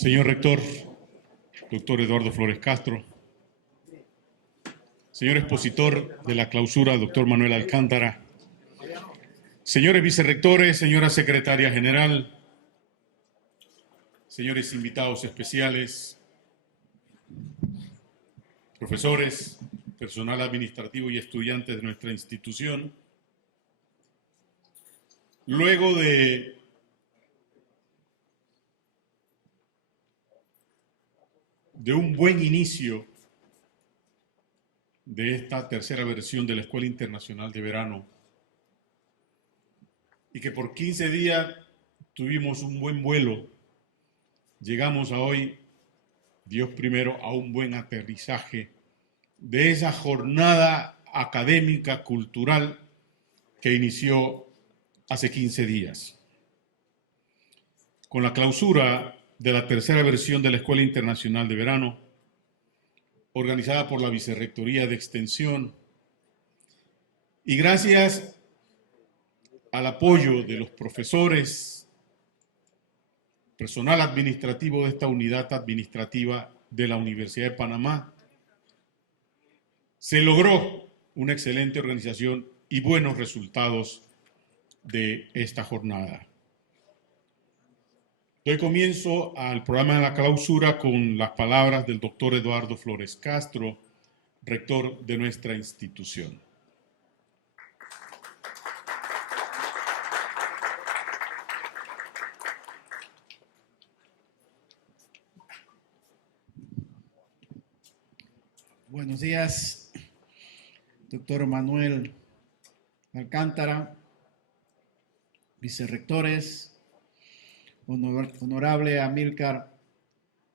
Señor rector, doctor Eduardo Flores Castro, señor expositor de la clausura, doctor Manuel Alcántara, señores vicerrectores, señora secretaria general, señores invitados especiales, profesores, personal administrativo y estudiantes de nuestra institución, luego de un buen inicio de esta tercera versión de la Escuela Internacional de Verano y que por 15 días tuvimos un buen vuelo, llegamos a hoy, Dios primero, a un buen aterrizaje de esa jornada académica, cultural que inició hace 15 días. Con la clausura de la tercera versión de la Escuela Internacional de Verano, organizada por la Vicerrectoría de Extensión, y gracias al apoyo de los profesores, personal administrativo de esta unidad administrativa de la Universidad de Panamá, se logró una excelente organización y buenos resultados de esta jornada. Doy comienzo al programa de la clausura con las palabras del doctor Eduardo Flores Castro, rector de nuestra institución. Buenos días, doctor Manuel Alcántara, vicerrectores, honorable Amílcar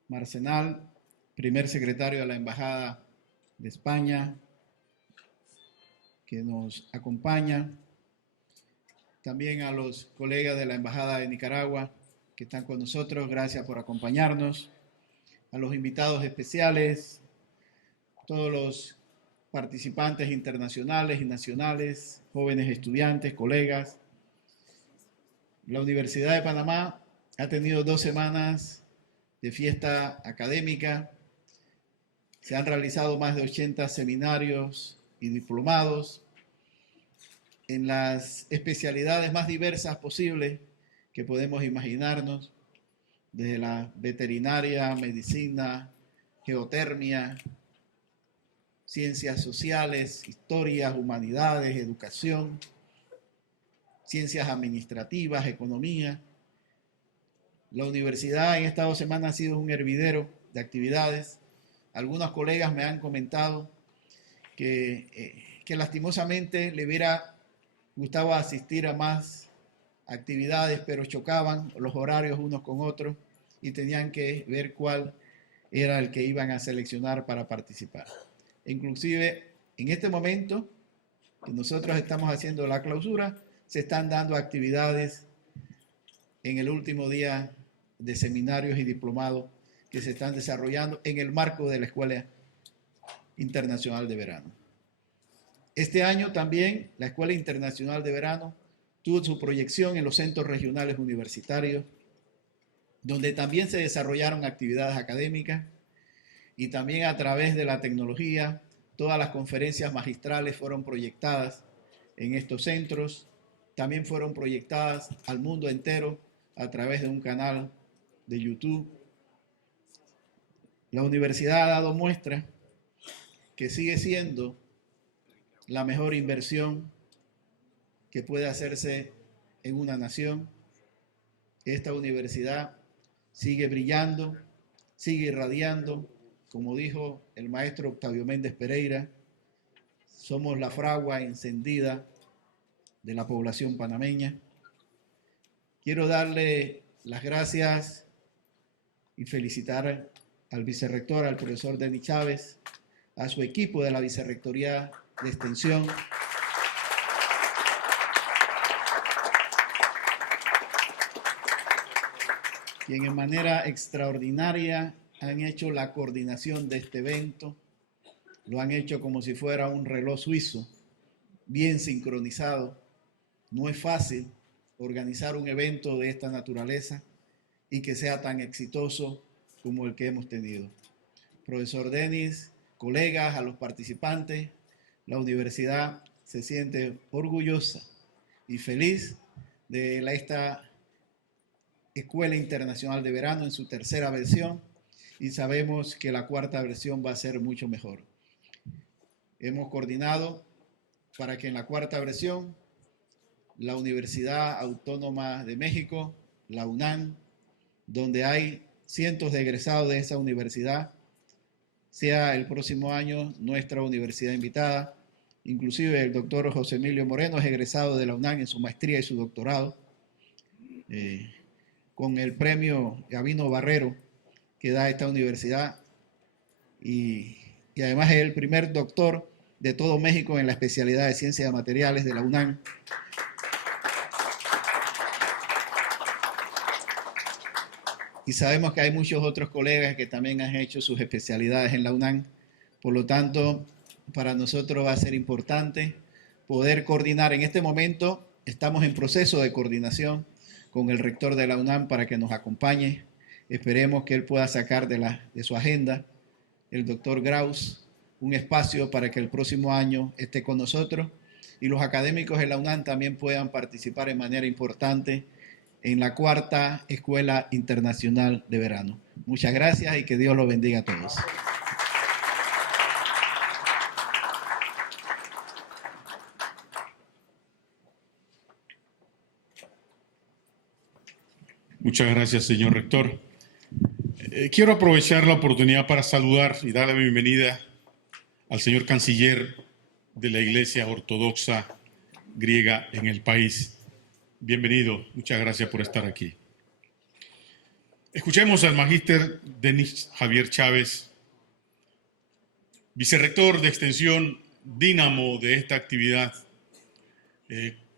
Marcenal, primer secretario de la Embajada de España, que nos acompaña, también a los colegas de la Embajada de Nicaragua que están con nosotros, gracias por acompañarnos, a los invitados especiales, todos los participantes internacionales y nacionales, jóvenes estudiantes, colegas. La Universidad de Panamá ha tenido 2 semanas de fiesta académica. Se han realizado más de 80 seminarios y diplomados en las especialidades más diversas posibles que podemos imaginarnos, desde la veterinaria, medicina, geotermia, ciencias sociales, historias, humanidades, educación, ciencias administrativas, economía. La universidad en estas 2 semanas ha sido un hervidero de actividades. Algunos colegas me han comentado que lastimosamente le hubiera gustado asistir a más actividades, pero chocaban los horarios unos con otros y tenían que ver cuál era el que iban a seleccionar para participar. Inclusive en este momento que nosotros estamos haciendo la clausura, se están dando actividades en el último día de seminarios y diplomados que se están desarrollando en el marco de la Escuela Internacional de Verano. Este año también la Escuela Internacional de Verano tuvo su proyección en los centros regionales universitarios, donde también se desarrollaron actividades académicas y también a través de la tecnología, todas las conferencias magistrales fueron proyectadas en estos centros, también fueron proyectadas al mundo entero a través de un canal de YouTube. La universidad ha dado muestra que sigue siendo la mejor inversión que puede hacerse en una nación. Esta universidad sigue brillando, sigue irradiando, como dijo el maestro Octavio Méndez Pereira, somos la fragua encendida de la población panameña. Quiero darle las gracias y felicitar al vicerrector, al profesor Denis Chávez, a su equipo de la Vicerrectoría de Extensión, quien en manera extraordinaria han hecho la coordinación de este evento, lo han hecho como si fuera un reloj suizo, bien sincronizado. No es fácil organizar un evento de esta naturaleza y que sea tan exitoso como el que hemos tenido. Profesor Denis, colegas, a los participantes, la universidad se siente orgullosa y feliz de esta Escuela Internacional de Verano en su tercera versión, y sabemos que la cuarta versión va a ser mucho mejor. Hemos coordinado para que en la cuarta versión la Universidad Autónoma de México, la UNAM, donde hay cientos de egresados de esa universidad, sea el próximo año nuestra universidad invitada. Inclusive el doctor José Emilio Moreno es egresado de la UNAM en su maestría y su doctorado, con el premio Gabino Barrero que da esta universidad, y además es el primer doctor de todo México en la especialidad de Ciencias de Materiales de la UNAM. Y sabemos que hay muchos otros colegas que también han hecho sus especialidades en la UNAM. Por lo tanto, para nosotros va a ser importante poder coordinar. En este momento estamos en proceso de coordinación con el rector de la UNAM para que nos acompañe. Esperemos que él pueda sacar de su agenda, el doctor Graus, un espacio para que el próximo año esté con nosotros y los académicos de la UNAM también puedan participar de manera importante en la cuarta Escuela Internacional de Verano. Muchas gracias y que Dios los bendiga a todos. Muchas gracias, señor rector. Quiero aprovechar la oportunidad para saludar y dar la bienvenida al señor canciller de la Iglesia Ortodoxa griega en el país. Bienvenido, muchas gracias por estar aquí. Escuchemos al magíster Denis Javier Chávez, vicerrector de extensión dínamo de esta actividad,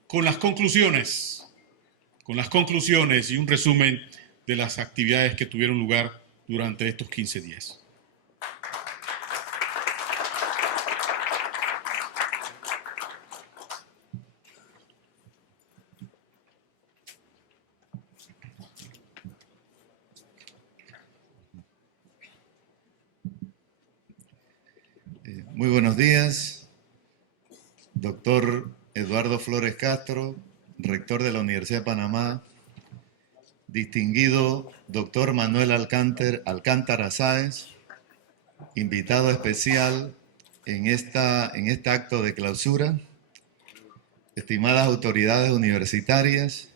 con las conclusiones y un resumen de las actividades que tuvieron lugar durante estos 15 días. Muy buenos días, doctor Eduardo Flores Castro, rector de la Universidad de Panamá, distinguido doctor Manuel Alcántara Sáez, invitado especial en este acto de clausura, estimadas autoridades universitarias,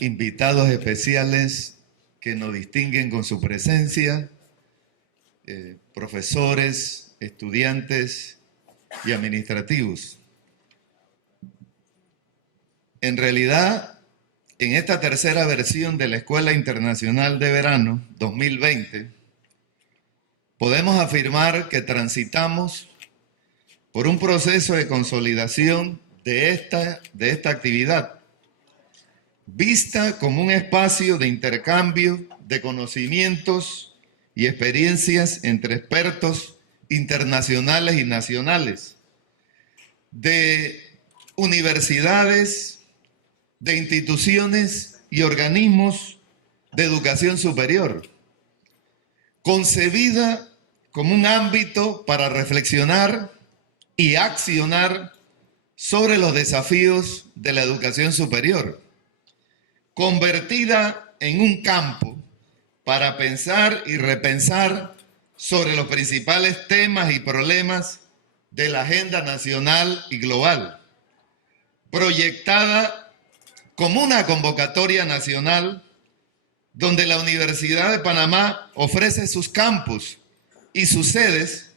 invitados especiales que nos distinguen con su presencia, profesores, estudiantes y administrativos. En realidad, en esta tercera versión de la Escuela Internacional de Verano 2020, podemos afirmar que transitamos por un proceso de consolidación de esta actividad, vista como un espacio de intercambio de conocimientos y experiencias entre expertos internacionales y nacionales, de universidades, de instituciones y organismos de educación superior, concebida como un ámbito para reflexionar y accionar sobre los desafíos de la educación superior, convertida en un campo para pensar y repensar sobre los principales temas y problemas de la agenda nacional y global, proyectada como una convocatoria nacional donde la Universidad de Panamá ofrece sus campus y sus sedes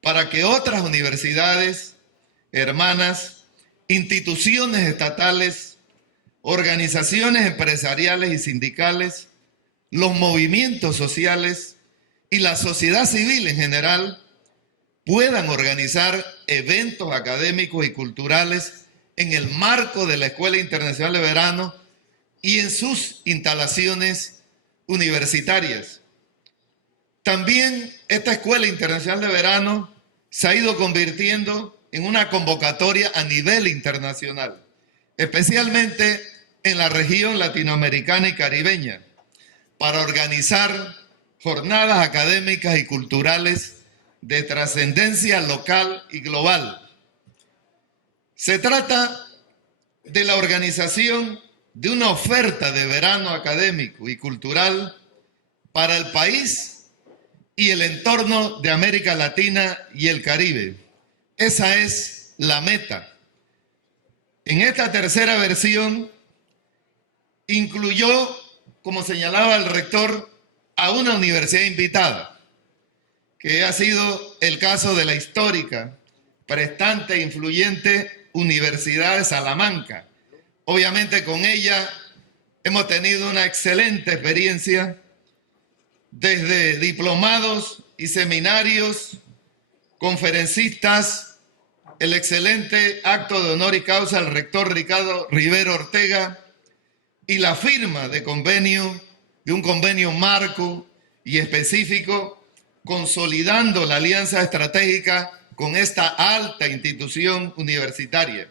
para que otras universidades, hermanas, instituciones estatales, organizaciones empresariales y sindicales, los movimientos sociales y la sociedad civil en general puedan organizar eventos académicos y culturales en el marco de la Escuela Internacional de Verano y en sus instalaciones universitarias. También esta Escuela Internacional de Verano se ha ido convirtiendo en una convocatoria a nivel internacional, especialmente en la región latinoamericana y caribeña, para organizar jornadas académicas y culturales de trascendencia local y global. Se trata de la organización de una oferta de verano académico y cultural para el país y el entorno de América Latina y el Caribe. Esa es la meta. En esta tercera versión incluyó, como señalaba el rector, a una universidad invitada, que ha sido el caso de la histórica, prestante e influyente Universidad de Salamanca. Obviamente con ella hemos tenido una excelente experiencia desde diplomados y seminarios, conferencistas, el excelente acto de honor y causa al rector Ricardo Rivero Ortega y la firma de un convenio marco y específico, consolidando la alianza estratégica con esta alta institución universitaria.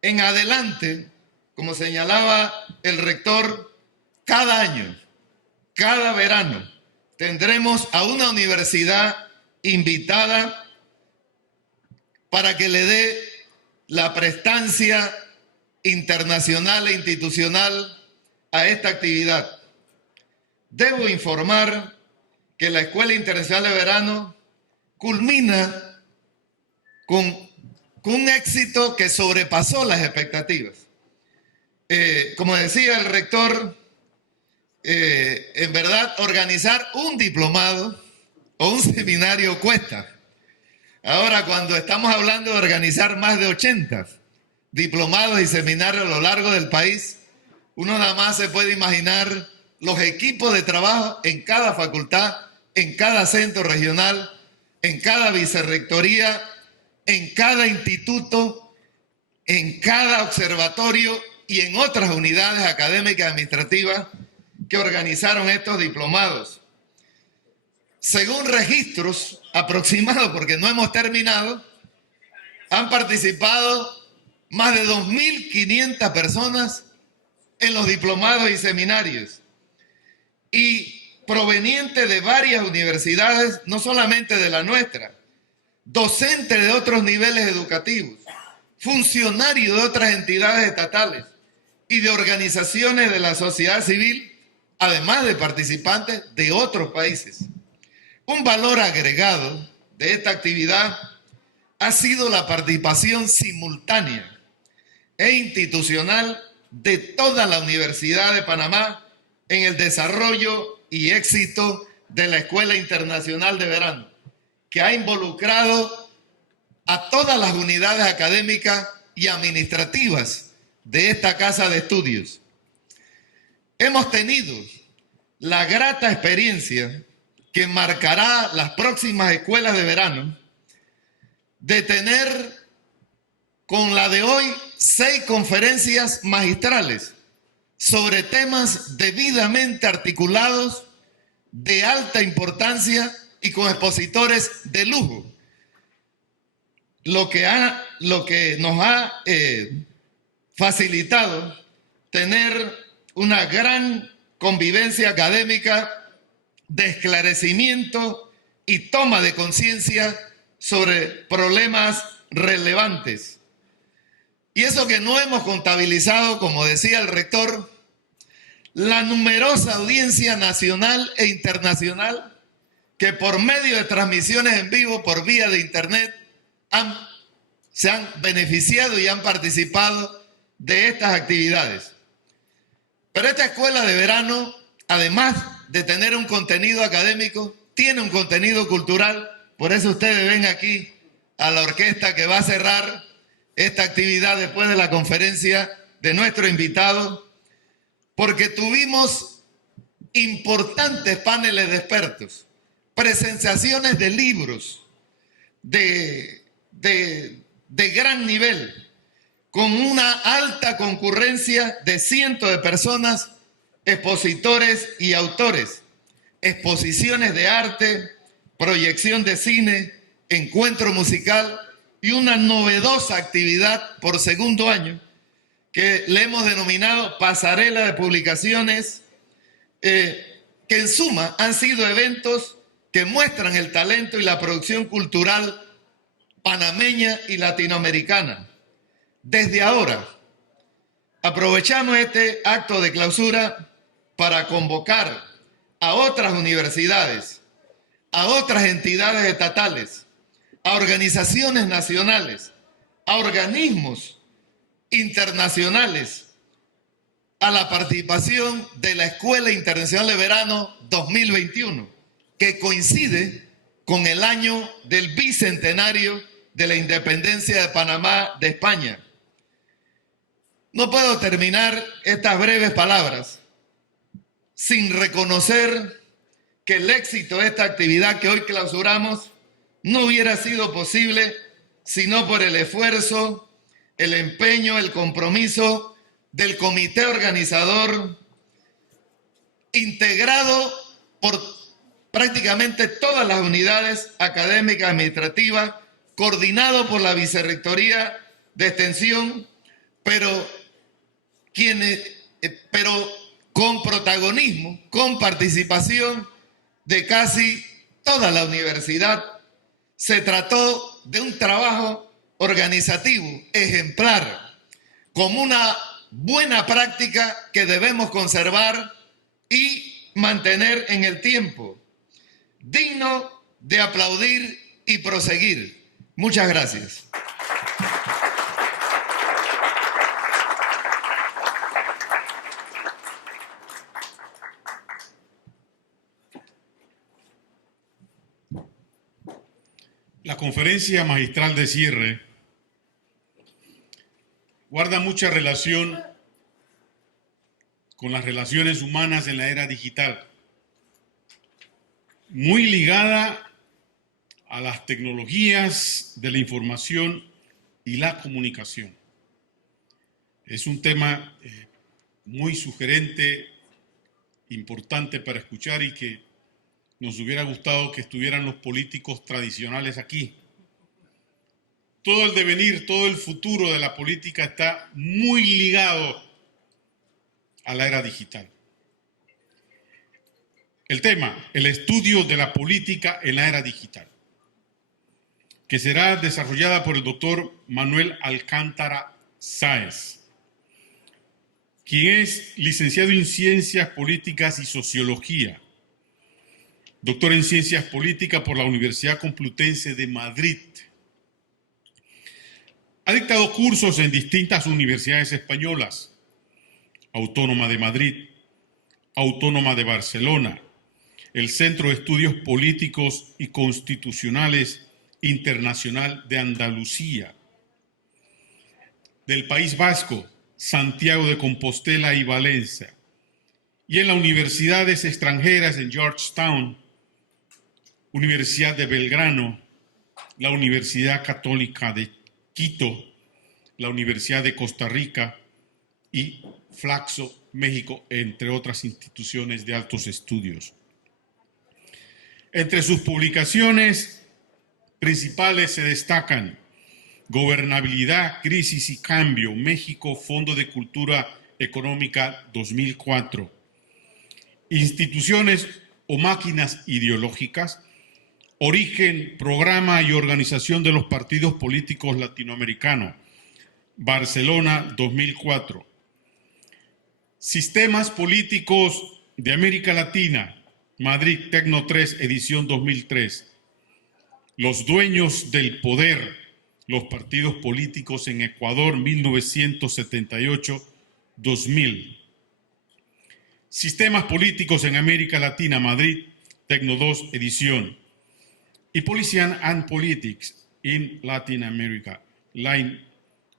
En adelante, como señalaba el rector, cada año, cada verano, tendremos a una universidad invitada para que le dé la prestancia internacional e institucional a esta actividad. Debo informar que la Escuela Internacional de Verano culmina con un éxito que sobrepasó las expectativas. Como decía el rector, en verdad organizar un diplomado o un seminario cuesta. Ahora, cuando estamos hablando de organizar más de 80 diplomados y seminarios a lo largo del país, uno nada más se puede imaginar los equipos de trabajo en cada facultad, en cada centro regional, en cada vicerrectoría, en cada instituto, en cada observatorio y en otras unidades académicas administrativas que organizaron estos diplomados. Según registros aproximados, porque no hemos terminado, han participado más de 2.500 personas en los diplomados y seminarios, y provenientes de varias universidades, no solamente de la nuestra, docentes de otros niveles educativos, funcionarios de otras entidades estatales y de organizaciones de la sociedad civil, además de participantes de otros países. Un valor agregado de esta actividad ha sido la participación simultánea e institucional de toda la Universidad de Panamá en el desarrollo y éxito de la Escuela Internacional de Verano, que ha involucrado a todas las unidades académicas y administrativas de esta casa de estudios. Hemos tenido la grata experiencia que marcará las próximas escuelas de verano de tener con la de hoy 6 conferencias magistrales sobre temas debidamente articulados, de alta importancia y con expositores de lujo, lo que nos ha facilitado tener una gran convivencia académica de esclarecimiento y toma de conciencia sobre problemas relevantes. Y eso que no hemos contabilizado, como decía el rector, la numerosa audiencia nacional e internacional que por medio de transmisiones en vivo por vía de internet se han beneficiado y han participado de estas actividades. Pero esta escuela de verano, además de tener un contenido académico, tiene un contenido cultural. Por eso ustedes ven aquí a la orquesta que va a cerrar esta actividad después de la conferencia de nuestro invitado, porque tuvimos importantes paneles de expertos, presentaciones de libros de gran nivel, con una alta concurrencia de cientos de personas, expositores y autores, exposiciones de arte, proyección de cine, encuentro musical y una novedosa actividad por segundo año que le hemos denominado Pasarela de Publicaciones, que en suma han sido eventos que muestran el talento y la producción cultural panameña y latinoamericana. Desde ahora, aprovechamos este acto de clausura para convocar a otras universidades, a otras entidades estatales, a organizaciones nacionales, a organismos internacionales, a la participación de la Escuela Internacional de Verano 2021, que coincide con el año del bicentenario de la independencia de Panamá de España. No puedo terminar estas breves palabras sin reconocer que el éxito de esta actividad que hoy clausuramos no hubiera sido posible sino por el esfuerzo, el empeño, el compromiso del comité organizador, integrado por prácticamente todas las unidades académicas administrativas, coordinado por la Vicerrectoría de Extensión, pero con protagonismo, con participación de casi toda la universidad. Se trató de un trabajo organizativo ejemplar, como una buena práctica que debemos conservar y mantener en el tiempo, digno de aplaudir y proseguir. Muchas gracias. La conferencia magistral de cierre guarda mucha relación con las relaciones humanas en la era digital, muy ligada a las tecnologías de la información y la comunicación. Es un tema muy sugerente, importante para escuchar y que nos hubiera gustado que estuvieran los políticos tradicionales aquí. Todo el devenir, todo el futuro de la política está muy ligado a la era digital. El tema, el estudio de la política en la era digital, que será desarrollada por el doctor Manuel Alcántara Sáez, quien es licenciado en Ciencias Políticas y Sociología, doctor en Ciencias Políticas por la Universidad Complutense de Madrid. Ha dictado cursos en distintas universidades españolas: Autónoma de Madrid, Autónoma de Barcelona, el Centro de Estudios Políticos y Constitucionales Internacional de Andalucía, del País Vasco, Santiago de Compostela y Valencia, y en las universidades extranjeras en Georgetown, Universidad de Belgrano, la Universidad Católica de Quito, la Universidad de Costa Rica y Flaxo, México, entre otras instituciones de altos estudios. Entre sus publicaciones principales se destacan Gobernabilidad, Crisis y Cambio, México, Fondo de Cultura Económica 2004, Instituciones o Máquinas Ideológicas, Origen, Programa y Organización de los Partidos Políticos Latinoamericanos, Barcelona 2004, Sistemas Políticos de América Latina, Madrid Tecno 3, edición 2003, Los Dueños del Poder, los Partidos Políticos en Ecuador 1978-2000, Sistemas Políticos en América Latina, Madrid Tecno 2, edición, y Politicians and Politics in Latin America, Line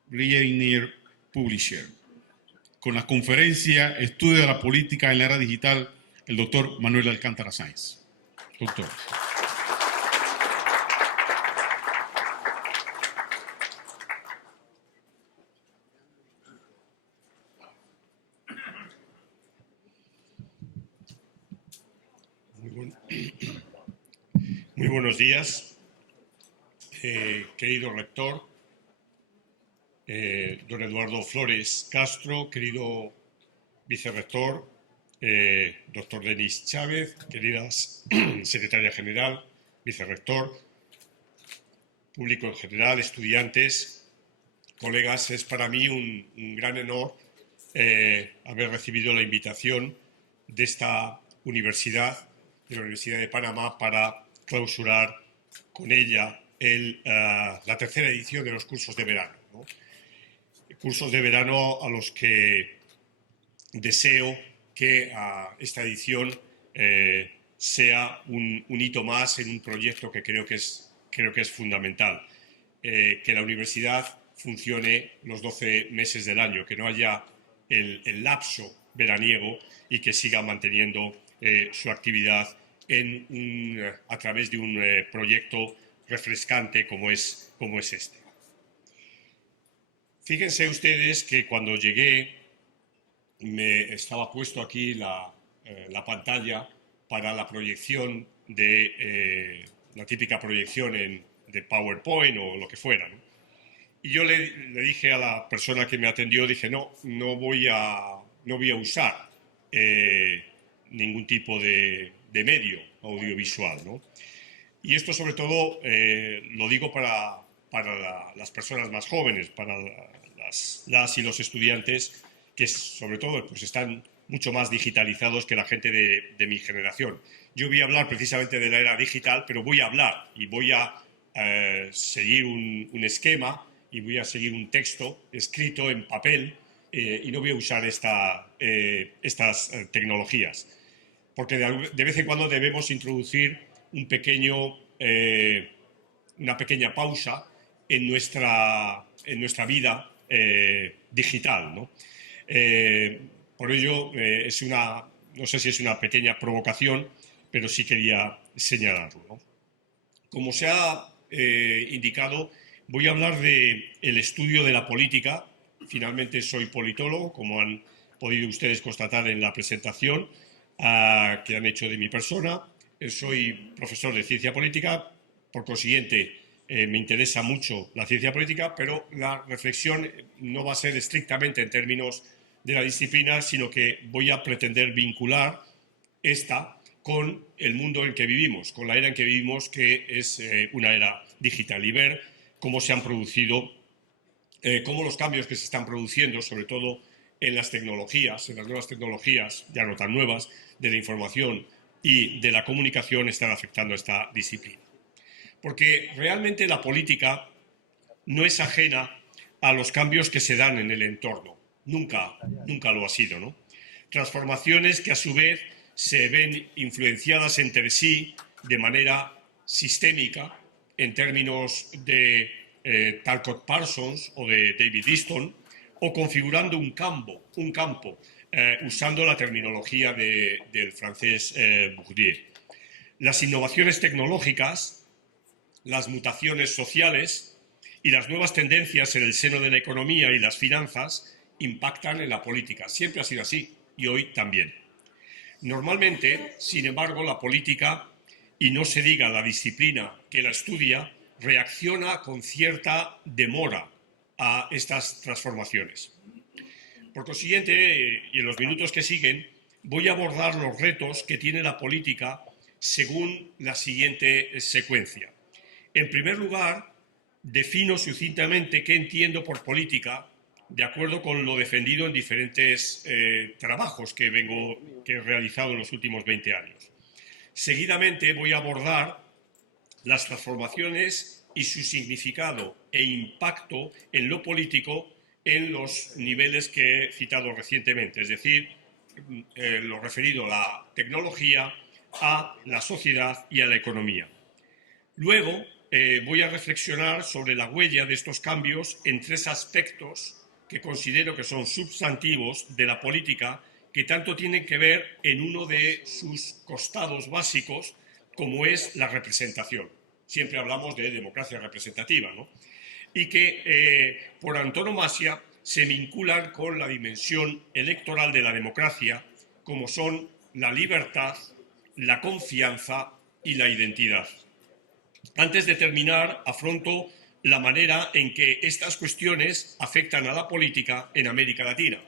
Rainier Publisher. Con la conferencia Estudio de la Política en la Era Digital, el doctor Manuel Alcántara Sáez. Doctor. Muy buenos días, querido rector, don Eduardo Flores Castro, querido vicerrector, doctor Denis Chávez, queridas secretaria general, vicerrector, público en general, estudiantes, colegas, es para mí un gran honor haber recibido la invitación de esta universidad, de la Universidad de Panamá, para clausurar con ella la tercera edición de los cursos de verano, ¿no? Cursos de verano a los que deseo que esta edición sea un hito más en un proyecto que creo que es fundamental. Que la universidad funcione los 12 meses del año, que no haya el lapso veraniego y que siga manteniendo su actividad a través de un proyecto refrescante como es este. Fíjense ustedes que cuando llegué me estaba puesto aquí la pantalla para la proyección la típica proyección de PowerPoint o lo que fuera, ¿no? Y yo le dije a la persona que me atendió, dije, no voy a usar ningún tipo de medio audiovisual, ¿no? Y esto sobre todo lo digo para las personas más jóvenes, para las y los estudiantes que sobre todo pues están mucho más digitalizados que la gente de mi generación. Yo voy a hablar precisamente de la era digital, pero voy a hablar y voy a seguir un esquema y voy a seguir un texto escrito en papel y no voy a usar estas tecnologías. Porque de vez en cuando debemos introducir una pequeña pausa en nuestra vida digital, ¿no? Por ello, no sé si es una pequeña provocación, pero sí quería señalarlo, ¿no? Como se ha indicado, voy a hablar del estudio de la política. Finalmente soy politólogo, como han podido ustedes constatar en la presentación que han hecho de mi persona. Soy profesor de ciencia política, por consiguiente me interesa mucho la ciencia política, pero la reflexión no va a ser estrictamente en términos de la disciplina, sino que voy a pretender vincular esta con el mundo en el que vivimos, con la era en que vivimos, que es una era digital, y ver cómo se han producido, cómo los cambios que se están produciendo, sobre todo en las tecnologías, en las nuevas tecnologías, ya no tan nuevas, de la información y de la comunicación, están afectando a esta disciplina. Porque realmente la política no es ajena a los cambios que se dan en el entorno. Nunca lo ha sido, ¿no? Transformaciones que a su vez se ven influenciadas entre sí de manera sistémica en términos de Talcott Parsons o de David Easton, o configurando un campo usando la terminología del francés Bourdieu. Las innovaciones tecnológicas, las mutaciones sociales y las nuevas tendencias en el seno de la economía y las finanzas impactan en la política. Siempre ha sido así y hoy también. Normalmente, sin embargo, la política, y no se diga la disciplina que la estudia, reacciona con cierta demora a estas transformaciones. Por consiguiente, y en los minutos que siguen, voy a abordar los retos que tiene la política según la siguiente secuencia. En primer lugar, defino sucintamente qué entiendo por política, de acuerdo con lo defendido en diferentes trabajos que he realizado en los últimos 20 años. Seguidamente voy a abordar las transformaciones y su significado e impacto en lo político en los niveles que he citado recientemente, es decir, lo referido a la tecnología, a la sociedad y a la economía. Luego voy a reflexionar sobre la huella de estos cambios en 3 aspectos que considero que son sustantivos de la política, que tanto tienen que ver en uno de sus costados básicos, como es la representación. Siempre hablamos de democracia representativa, ¿no? Y que por antonomasia se vinculan con la dimensión electoral de la democracia, como son la libertad, la confianza y la identidad. Antes de terminar, afronto la manera en que estas cuestiones afectan a la política en América Latina.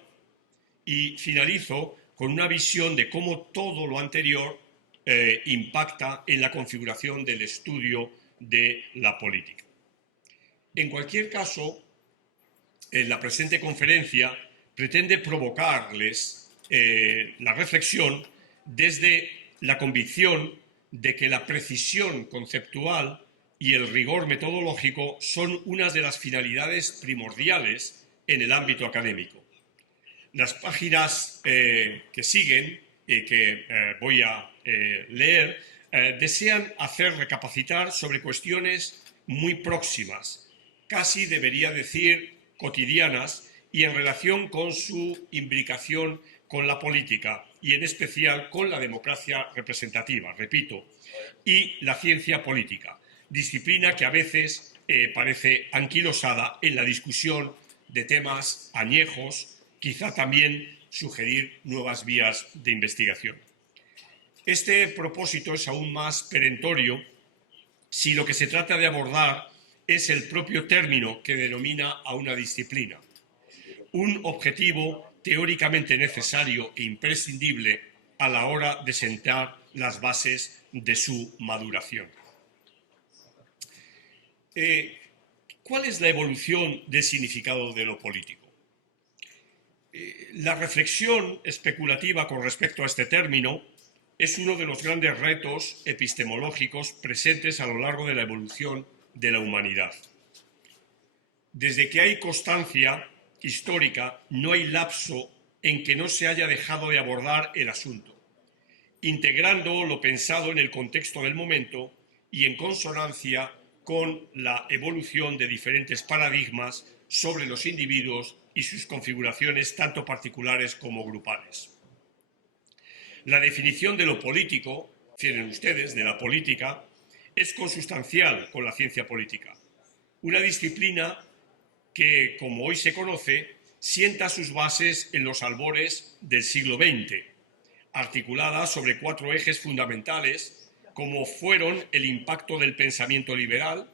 Y finalizo con una visión de cómo todo lo anterior impacta en la configuración del estudio de la política. En cualquier caso, la presente conferencia pretende provocarles la reflexión desde la convicción de que la precisión conceptual y el rigor metodológico son unas de las finalidades primordiales en el ámbito académico. Las páginas que siguen y que voy a leer desean hacer recapacitar sobre cuestiones muy próximas, casi debería decir cotidianas, y en relación con su imbricación con la política y en especial con la democracia representativa, repito, y la ciencia política, disciplina que a veces parece anquilosada en la discusión de temas añejos, quizá también sugerir nuevas vías de investigación. Este propósito es aún más perentorio si lo que se trata de abordar es el propio término que denomina a una disciplina, un objetivo teóricamente necesario e imprescindible a la hora de sentar las bases de su maduración. ¿Cuál es la evolución del significado de lo político? La reflexión especulativa con respecto a este término es uno de los grandes retos epistemológicos presentes a lo largo de la evolución de la humanidad. Desde que hay constancia histórica, no hay lapso en que no se haya dejado de abordar el asunto, integrando lo pensado en el contexto del momento y en consonancia con la evolución de diferentes paradigmas sobre los individuos y sus configuraciones tanto particulares como grupales. La definición de lo político, tienen ustedes, de la política, es consustancial con la ciencia política, una disciplina que, como hoy se conoce, sienta sus bases en los albores del siglo XX, articulada sobre 4 ejes fundamentales, como fueron el impacto del pensamiento liberal,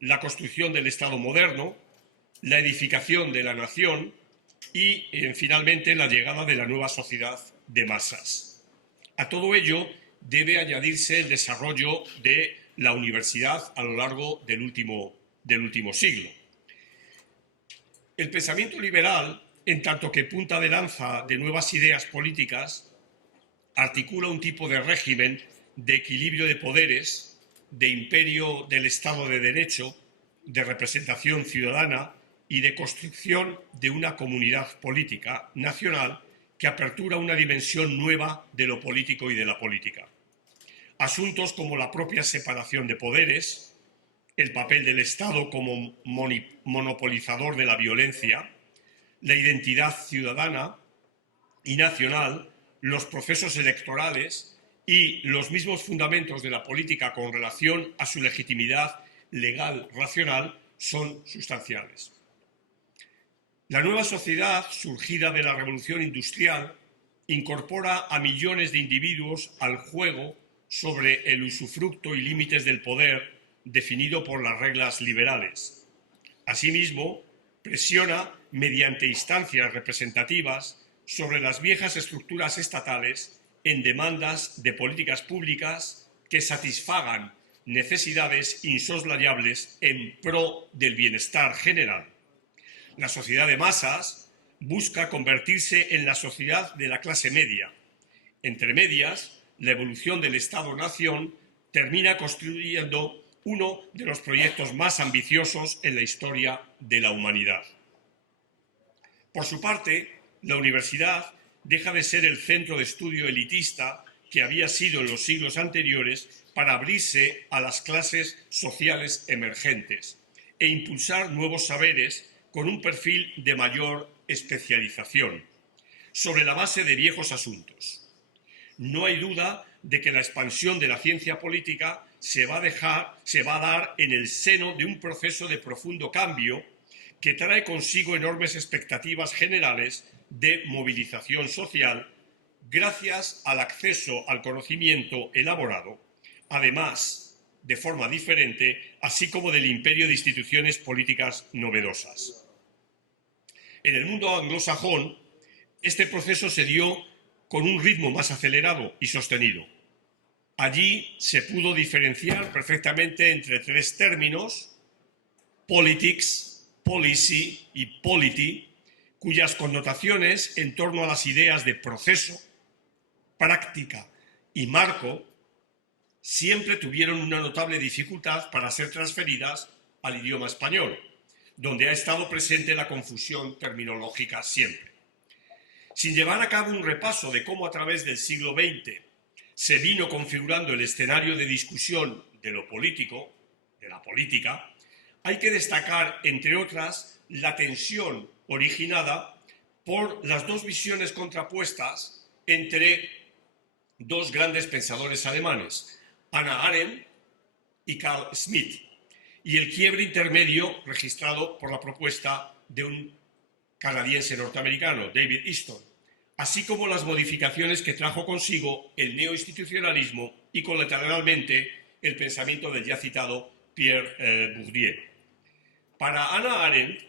la construcción del Estado moderno, la edificación de la nación y, finalmente, la llegada de la nueva sociedad de masas. A todo ello debe añadirse el desarrollo de la universidad a lo largo del último siglo. El pensamiento liberal, en tanto que punta de lanza de nuevas ideas políticas, articula un tipo de régimen de equilibrio de poderes, de imperio del Estado de Derecho, de representación ciudadana y de construcción de una comunidad política nacional que apertura una dimensión nueva de lo político y de la política. Asuntos como la propia separación de poderes, el papel del Estado como monopolizador de la violencia, la identidad ciudadana y nacional, los procesos electorales y los mismos fundamentos de la política con relación a su legitimidad legal racional son sustanciales. La nueva sociedad, surgida de la revolución industrial, incorpora a millones de individuos al juego sobre el usufructo y límites del poder definido por las reglas liberales. Asimismo, presiona mediante instancias representativas sobre las viejas estructuras estatales en demandas de políticas públicas que satisfagan necesidades insoslayables en pro del bienestar general. La sociedad de masas busca convertirse en la sociedad de la clase media. Entre medias, la evolución del Estado-nación termina construyendo uno de los proyectos más ambiciosos en la historia de la humanidad. Por su parte, la universidad deja de ser el centro de estudio elitista que había sido en los siglos anteriores para abrirse a las clases sociales emergentes e impulsar nuevos saberes con un perfil de mayor especialización, sobre la base de viejos asuntos. No hay duda de que la expansión de la ciencia política se va a dar en el seno de un proceso de profundo cambio que trae consigo enormes expectativas generales de movilización social gracias al acceso al conocimiento elaborado, además, de forma diferente, así como del imperio de instituciones políticas novedosas. En el mundo anglosajón, este proceso se dio con un ritmo más acelerado y sostenido. Allí se pudo diferenciar perfectamente entre tres términos: politics, policy y polity, cuyas connotaciones en torno a las ideas de proceso, práctica y marco siempre tuvieron una notable dificultad para ser transferidas al idioma español, donde ha estado presente la confusión terminológica siempre. Sin llevar a cabo un repaso de cómo a través del siglo XX se vino configurando el escenario de discusión de lo político, de la política, hay que destacar, entre otras, la tensión originada por las dos visiones contrapuestas entre dos grandes pensadores alemanes, Hannah Arendt y Carl Schmitt, y el quiebre intermedio registrado por la propuesta de un canadiense norteamericano, David Easton, así como las modificaciones que trajo consigo el neoinstitucionalismo y colateralmente el pensamiento del ya citado Pierre Bourdieu. Para Hannah Arendt,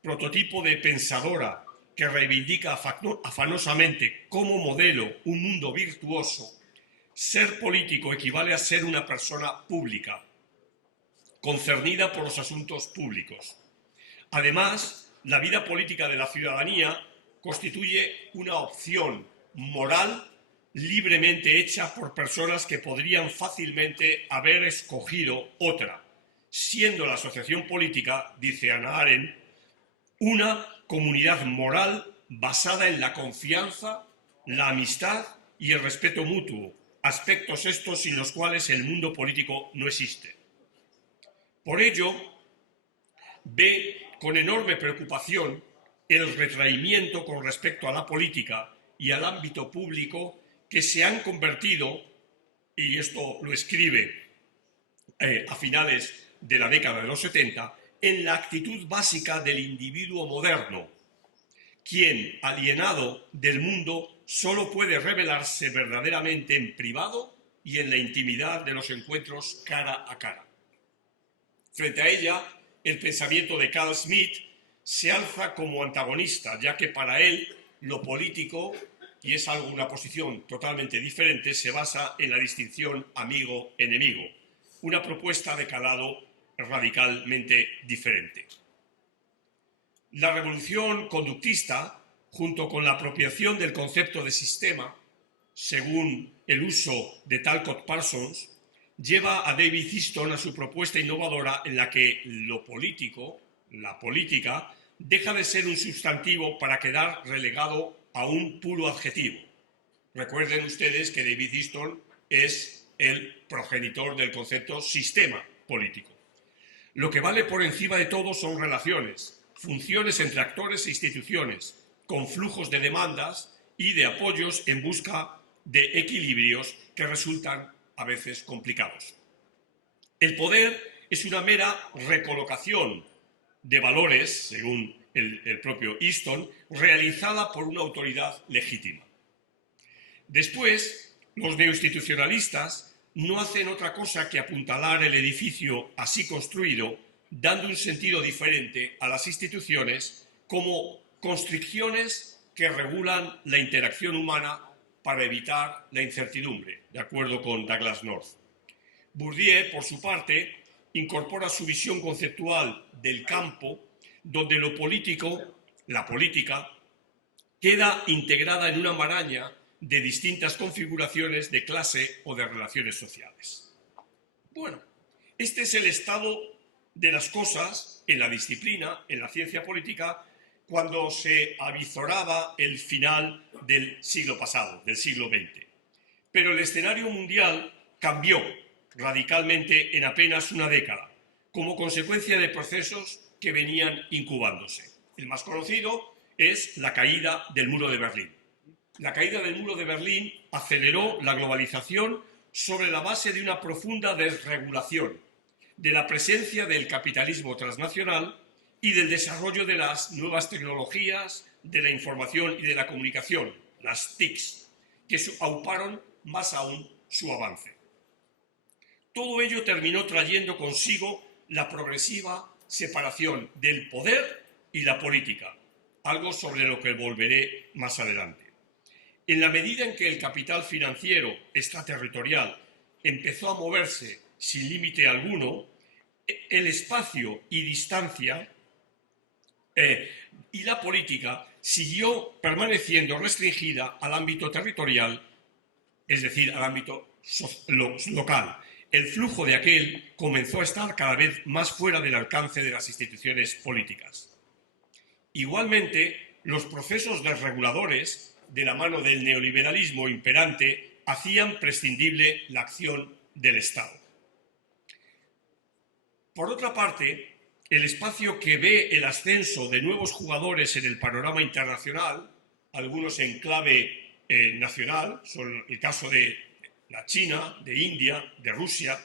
prototipo de pensadora que reivindica afanosamente como modelo un mundo virtuoso, ser político equivale a ser una persona pública, concernida por los asuntos públicos. Además, la vida política de la ciudadanía constituye una opción moral libremente hecha por personas que podrían fácilmente haber escogido otra, siendo la asociación política, dice Hannah Arendt, una comunidad moral basada en la confianza, la amistad y el respeto mutuo, aspectos estos sin los cuales el mundo político no existe. Por ello, ve con enorme preocupación el retraimiento con respecto a la política y al ámbito público que se han convertido, y esto lo escribe a finales de la década de los 70, en la actitud básica del individuo moderno, quien, alienado del mundo, solo puede revelarse verdaderamente en privado y en la intimidad de los encuentros cara a cara. Frente a ella, el pensamiento de Carl Schmitt se alza como antagonista, ya que para él lo político, y es una posición totalmente diferente, se basa en la distinción amigo-enemigo, una propuesta de calado radicalmente diferente. La revolución conductista, junto con la apropiación del concepto de sistema, según el uso de Talcott Parsons, lleva a David Easton a su propuesta innovadora en la que lo político, la política, deja de ser un sustantivo para quedar relegado a un puro adjetivo. Recuerden ustedes que David Easton es el progenitor del concepto sistema político. Lo que vale por encima de todo son relaciones, funciones entre actores e instituciones, con flujos de demandas y de apoyos en busca de equilibrios que resultan a veces complicados. El poder es una mera recolocación de valores, según el propio Easton, realizada por una autoridad legítima. Después, los neoinstitucionalistas no hacen otra cosa que apuntalar el edificio así construido, dando un sentido diferente a las instituciones como constricciones que regulan la interacción humana para evitar la incertidumbre, de acuerdo con Douglas North. Bourdieu, por su parte, incorpora su visión conceptual del campo, donde lo político, la política, queda integrada en una maraña de distintas configuraciones de clase o de relaciones sociales. Bueno, este es el estado de las cosas en la disciplina, en la ciencia política, cuando se avizoraba el final del siglo pasado, del siglo XX. Pero el escenario mundial cambió radicalmente en apenas una década, como consecuencia de procesos que venían incubándose. El más conocido es la caída del muro de Berlín. La caída del muro de Berlín aceleró la globalización sobre la base de una profunda desregulación, de la presencia del capitalismo transnacional y del desarrollo de las nuevas tecnologías de la información y de la comunicación, las TICs, que auparon más aún su avance. Todo ello terminó trayendo consigo la progresiva separación del poder y la política, algo sobre lo que volveré más adelante. En la medida en que el capital financiero extraterritorial empezó a moverse sin límite alguno, el espacio y distancia y la política siguió permaneciendo restringida al ámbito territorial, es decir, al ámbito local. El flujo de aquel comenzó a estar cada vez más fuera del alcance de las instituciones políticas. Igualmente, los procesos desreguladores, de la mano del neoliberalismo imperante, hacían prescindible la acción del Estado. Por otra parte, el espacio que ve el ascenso de nuevos jugadores en el panorama internacional, algunos en clave nacional, son el caso de la China, de India, de Rusia,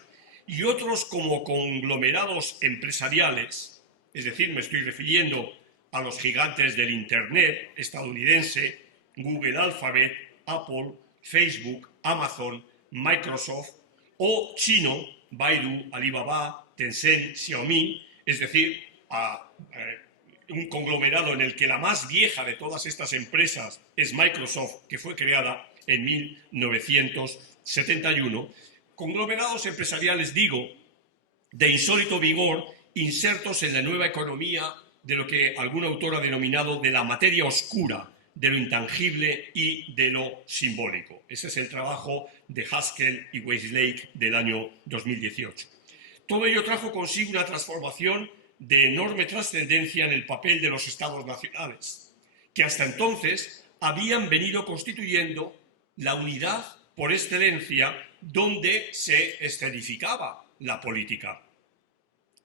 y otros como conglomerados empresariales, es decir, me estoy refiriendo a los gigantes del Internet estadounidense, Google, Alphabet, Apple, Facebook, Amazon, Microsoft, o chino, Baidu, Alibaba, Tencent, Xiaomi, es decir, un conglomerado en el que la más vieja de todas estas empresas es Microsoft, que fue creada en 1971, conglomerados empresariales, digo, de insólito vigor, insertos en la nueva economía de lo que algún autor ha denominado de la materia oscura, de lo intangible y de lo simbólico. Ese es el trabajo de Haskell y Westlake del año 2018. Todo ello trajo consigo una transformación de enorme trascendencia en el papel de los estados nacionales, que hasta entonces habían venido constituyendo la unidad por excelencia donde se escenificaba la política.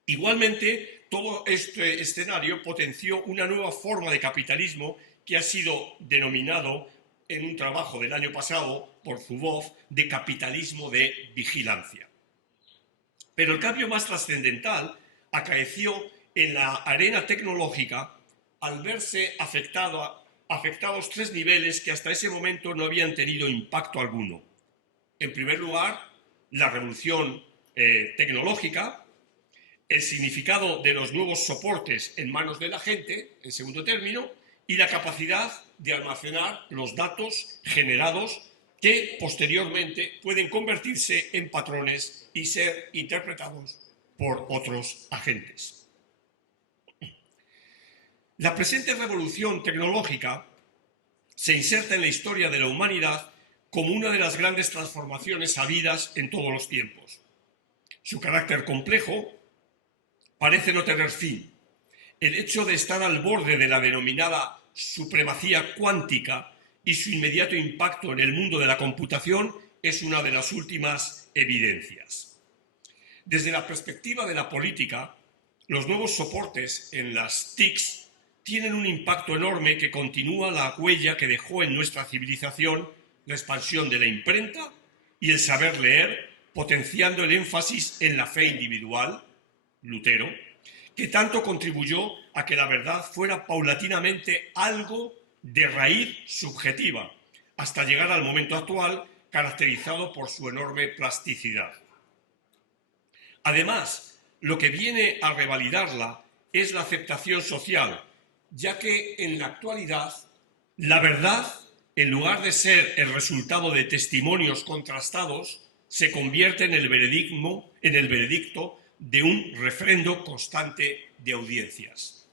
Igualmente, todo este escenario potenció una nueva forma de capitalismo que ha sido denominado en un trabajo del año pasado por Zuboff de capitalismo de vigilancia. Pero el cambio más trascendental acaeció en la arena tecnológica al verse afectados tres niveles que hasta ese momento no habían tenido impacto alguno. En primer lugar, la revolución tecnológica, el significado de los nuevos soportes en manos de la gente, en segundo término, y la capacidad de almacenar los datos generados que posteriormente pueden convertirse en patrones y ser interpretados por otros agentes. La presente revolución tecnológica se inserta en la historia de la humanidad como una de las grandes transformaciones habidas en todos los tiempos. Su carácter complejo parece no tener fin. El hecho de estar al borde de la denominada supremacía cuántica y su inmediato impacto en el mundo de la computación es una de las últimas evidencias. Desde la perspectiva de la política, los nuevos soportes en las TICs tienen un impacto enorme que continúa la huella que dejó en nuestra civilización la expansión de la imprenta y el saber leer, potenciando el énfasis en la fe individual, Lutero, que tanto contribuyó a que la verdad fuera paulatinamente algo de raíz subjetiva, hasta llegar al momento actual, caracterizado por su enorme plasticidad. Además, lo que viene a revalidarla es la aceptación social, ya que en la actualidad la verdad, en lugar de ser el resultado de testimonios contrastados, se convierte en el veredicto de un refrendo constante de audiencias.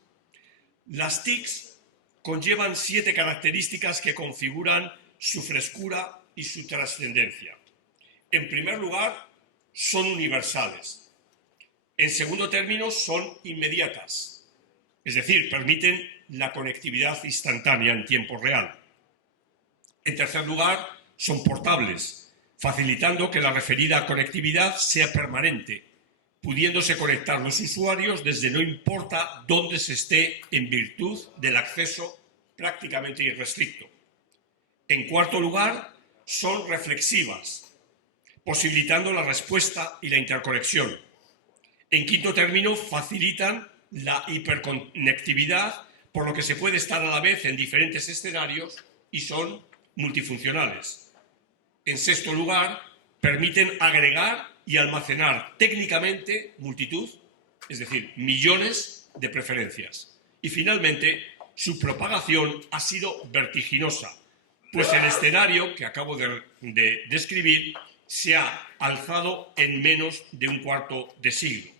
Las TICs conllevan 7 características que configuran su frescura y su trascendencia. En primer lugar, son universales. En segundo término, son inmediatas, es decir, permiten la conectividad instantánea en tiempo real. En tercer lugar, son portables, facilitando que la referida conectividad sea permanente, pudiéndose conectar los usuarios desde no importa dónde se esté en virtud del acceso prácticamente irrestricto. En cuarto lugar, son reflexivas, posibilitando la respuesta y la interconexión. En quinto término, facilitan la hiperconectividad, por lo que se puede estar a la vez en diferentes escenarios y son multifuncionales. En sexto lugar, permiten agregar y almacenar técnicamente multitud, es decir, millones de preferencias. Y finalmente, su propagación ha sido vertiginosa, Pues el escenario que acabo de describir se ha alzado en menos de un cuarto de siglo.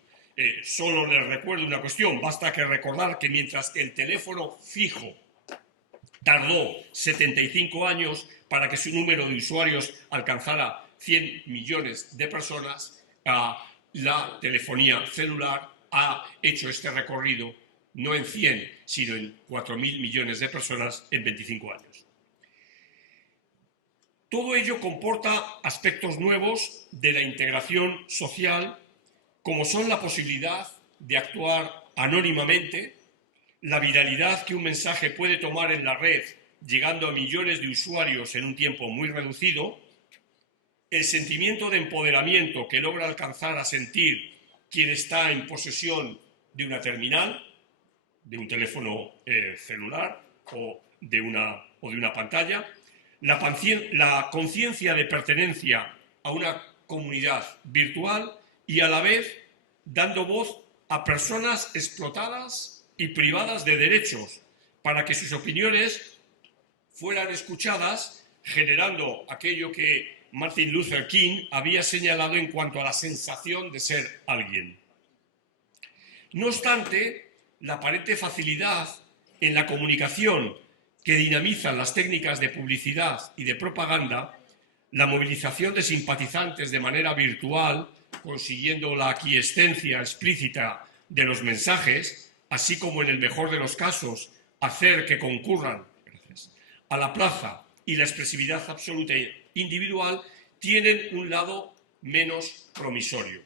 Solo les recuerdo una cuestión, basta que recordar que mientras que el teléfono fijo tardó 75 años para que su número de usuarios alcanzara 100 millones de personas, la telefonía celular ha hecho este recorrido no en 100, sino en 4.000 millones de personas en 25 años. Todo ello comporta aspectos nuevos de la integración social, como son la posibilidad de actuar anónimamente, la viralidad que un mensaje puede tomar en la red, llegando a millones de usuarios en un tiempo muy reducido, el sentimiento de empoderamiento que logra alcanzar a sentir quien está en posesión de una terminal, de un teléfono celular o de una pantalla, la conciencia de pertenencia a una comunidad virtual y a la vez dando voz a personas explotadas y privadas de derechos para que sus opiniones fueran escuchadas, generando aquello que Martin Luther King había señalado en cuanto a la sensación de ser alguien. No obstante, la aparente facilidad en la comunicación que dinamizan las técnicas de publicidad y de propaganda, la movilización de simpatizantes de manera virtual, consiguiendo la aquiescencia explícita de los mensajes, así como en el mejor de los casos, hacer que concurran a la plaza y la expresividad absoluta e individual, tienen un lado menos promisorio.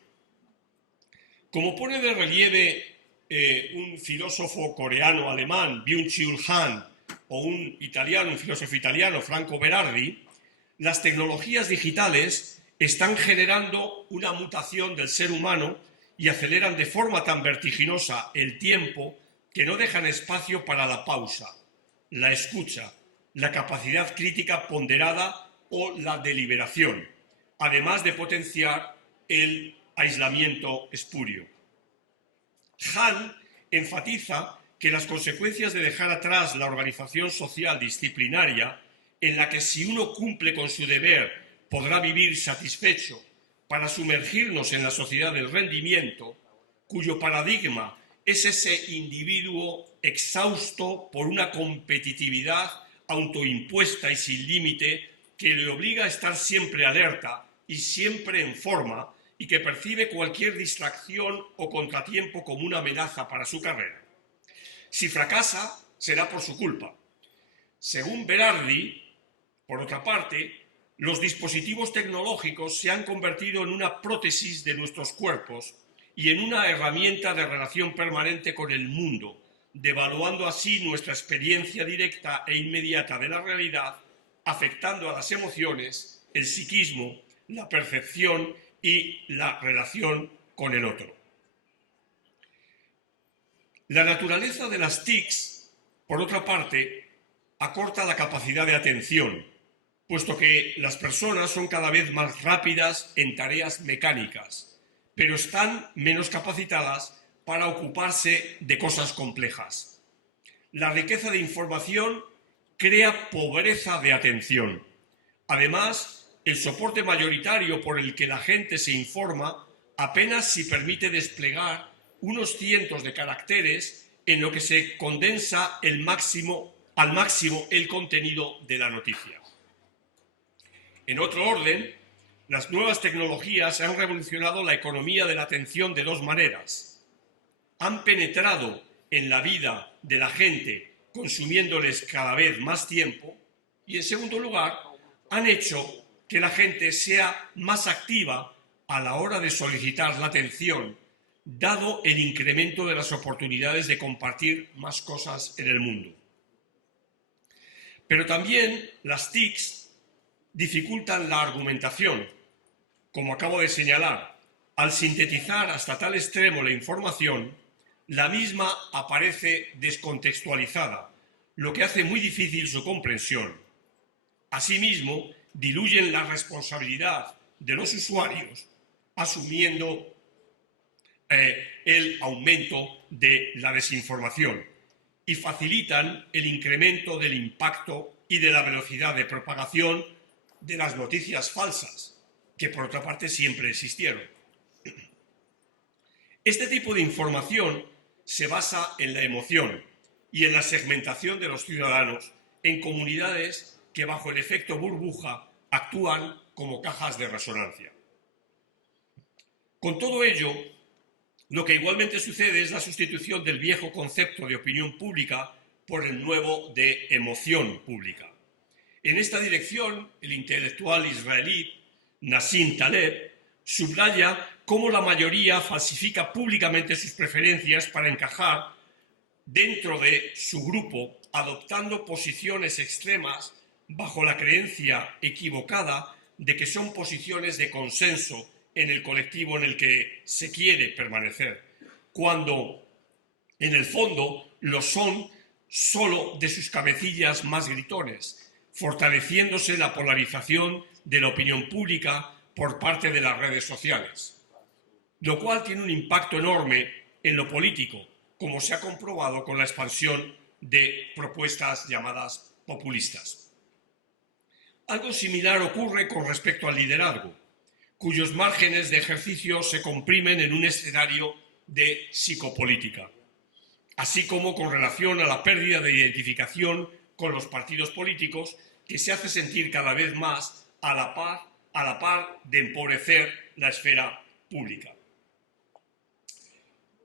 Como pone de relieve un filósofo coreano-alemán, Byung-Chul Han, o un filósofo italiano, Franco Berardi, las tecnologías digitales están generando una mutación del ser humano y aceleran de forma tan vertiginosa el tiempo que no dejan espacio para la pausa, la escucha, la capacidad crítica ponderada o la deliberación, además de potenciar el aislamiento espurio. Han enfatiza que las consecuencias de dejar atrás la organización social disciplinaria, en la que si uno cumple con su deber podrá vivir satisfecho, para sumergirnos en la sociedad del rendimiento, cuyo paradigma es ese individuo exhausto por una competitividad autoimpuesta y sin límite que le obliga a estar siempre alerta y siempre en forma, y que percibe cualquier distracción o contratiempo como una amenaza para su carrera. Si fracasa, será por su culpa. Según Berardi, por otra parte, los dispositivos tecnológicos se han convertido en una prótesis de nuestros cuerpos y en una herramienta de relación permanente con el mundo, devaluando así nuestra experiencia directa e inmediata de la realidad, afectando a las emociones, el psiquismo, la percepción y la relación con el otro. La naturaleza de las TICs, por otra parte, acorta la capacidad de atención, puesto que las personas son cada vez más rápidas en tareas mecánicas, pero están menos capacitadas para ocuparse de cosas complejas. La riqueza de información crea pobreza de atención. Además, el soporte mayoritario por el que la gente se informa apenas si permite desplegar unos cientos de caracteres en lo que se condensa al máximo el contenido de la noticia. En otro orden, las nuevas tecnologías han revolucionado la economía de la atención de dos maneras. Han penetrado en la vida de la gente consumiéndoles cada vez más tiempo y, en segundo lugar, han hecho que la gente sea más activa a la hora de solicitar la atención, dado el incremento de las oportunidades de compartir más cosas en el mundo. Pero también las TICs dificultan la argumentación, como acabo de señalar. Al sintetizar hasta tal extremo la información, la misma aparece descontextualizada, lo que hace muy difícil su comprensión. Asimismo, diluyen la responsabilidad de los usuarios, asumiendo el aumento de la desinformación, y facilitan el incremento del impacto y de la velocidad de propagación de las noticias falsas, que por otra parte siempre existieron. Este tipo de información se basa en la emoción y en la segmentación de los ciudadanos en comunidades que bajo el efecto burbuja actúan como cajas de resonancia. Con todo ello, lo que igualmente sucede es la sustitución del viejo concepto de opinión pública por el nuevo de emoción pública. En esta dirección, el intelectual israelí Nassim Taleb subraya cómo la mayoría falsifica públicamente sus preferencias para encajar dentro de su grupo, adoptando posiciones extremas bajo la creencia equivocada de que son posiciones de consenso en el colectivo en el que se quiere permanecer, cuando en el fondo lo son solo de sus cabecillas más gritones, fortaleciéndose la polarización de la opinión pública por parte de las redes sociales, lo cual tiene un impacto enorme en lo político, como se ha comprobado con la expansión de propuestas llamadas populistas. Algo similar ocurre con respecto al liderazgo, cuyos márgenes de ejercicio se comprimen en un escenario de psicopolítica, así como con relación a la pérdida de identificación con los partidos políticos, que se hace sentir cada vez más a la par de empobrecer la esfera pública.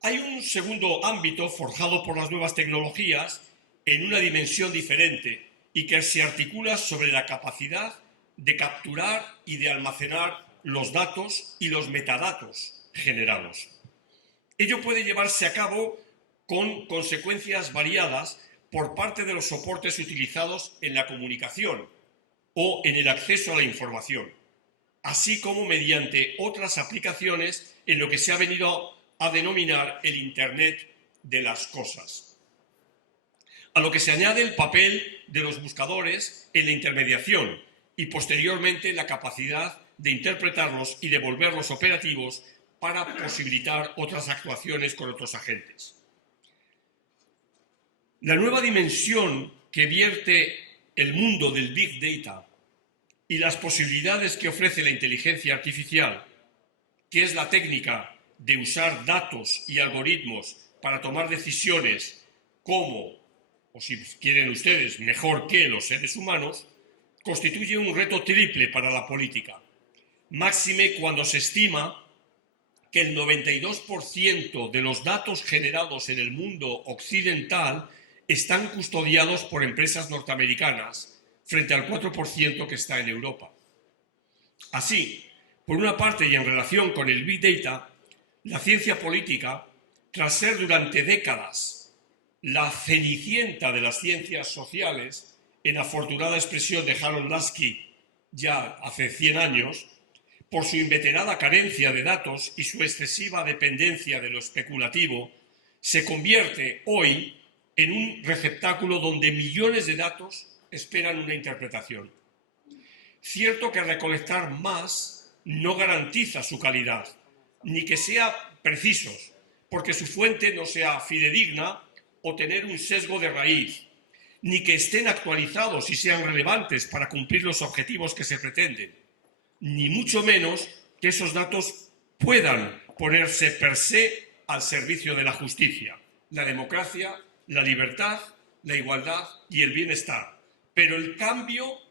Hay un segundo ámbito forjado por las nuevas tecnologías en una dimensión diferente y que se articula sobre la capacidad de capturar y de almacenar los datos y los metadatos generados. Ello puede llevarse a cabo con consecuencias variadas por parte de los soportes utilizados en la comunicación o en el acceso a la información, así como mediante otras aplicaciones en lo que se ha venido a denominar el Internet de las cosas. A lo que se añade el papel de los buscadores en la intermediación y posteriormente la capacidad de interpretarlos y devolverlos operativos para posibilitar otras actuaciones con otros agentes. La nueva dimensión que vierte el mundo del Big Data y las posibilidades que ofrece la inteligencia artificial, que es la técnica de usar datos y algoritmos para tomar decisiones como, o si quieren ustedes, mejor que los seres humanos, constituye un reto triple para la política. Máxime cuando se estima que el 92% de los datos generados en el mundo occidental están custodiados por empresas norteamericanas frente al 4% que está en Europa. Así, por una parte y en relación con el Big Data, la ciencia política, tras ser durante décadas la cenicienta de las ciencias sociales, en afortunada expresión de Harold Lasky ya hace 100 años, por su inveterada carencia de datos y su excesiva dependencia de lo especulativo, se convierte hoy en un receptáculo donde millones de datos esperan una interpretación. Cierto que recolectar más no garantiza su calidad, ni que sea precisos, porque su fuente no sea fidedigna o tener un sesgo de raíz, ni que estén actualizados y sean relevantes para cumplir los objetivos que se pretenden, ni mucho menos que esos datos puedan ponerse per se al servicio de la justicia, la democracia, la libertad, la igualdad y el bienestar. Pero el cambio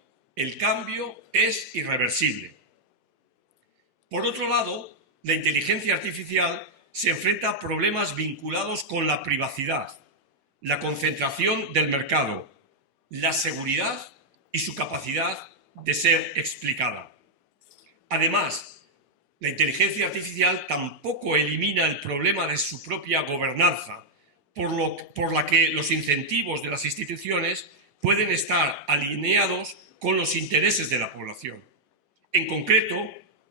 es irreversible. Por otro lado, la inteligencia artificial se enfrenta a problemas vinculados con la privacidad, la concentración del mercado, la seguridad y su capacidad de ser explicada. Además, la inteligencia artificial tampoco elimina el problema de su propia gobernanza, por la que los incentivos de las instituciones pueden estar alineados con los intereses de la población. En concreto,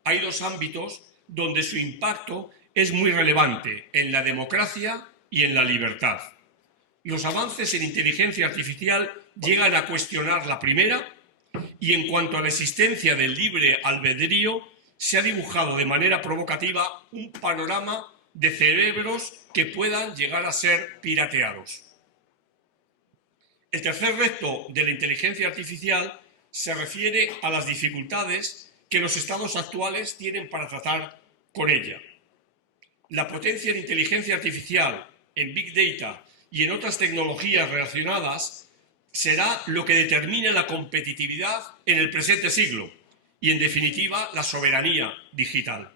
hay dos ámbitos donde su impacto es muy relevante, en la democracia y en la libertad. Los avances en inteligencia artificial llegan a cuestionar la primera y en cuanto a la existencia del libre albedrío, se ha dibujado de manera provocativa un panorama de cerebros que puedan llegar a ser pirateados. El tercer reto de la inteligencia artificial se refiere a las dificultades que los estados actuales tienen para tratar con ella. La potencia en inteligencia artificial, en Big Data y en otras tecnologías relacionadas será lo que determine la competitividad en el presente siglo y, en definitiva, la soberanía digital.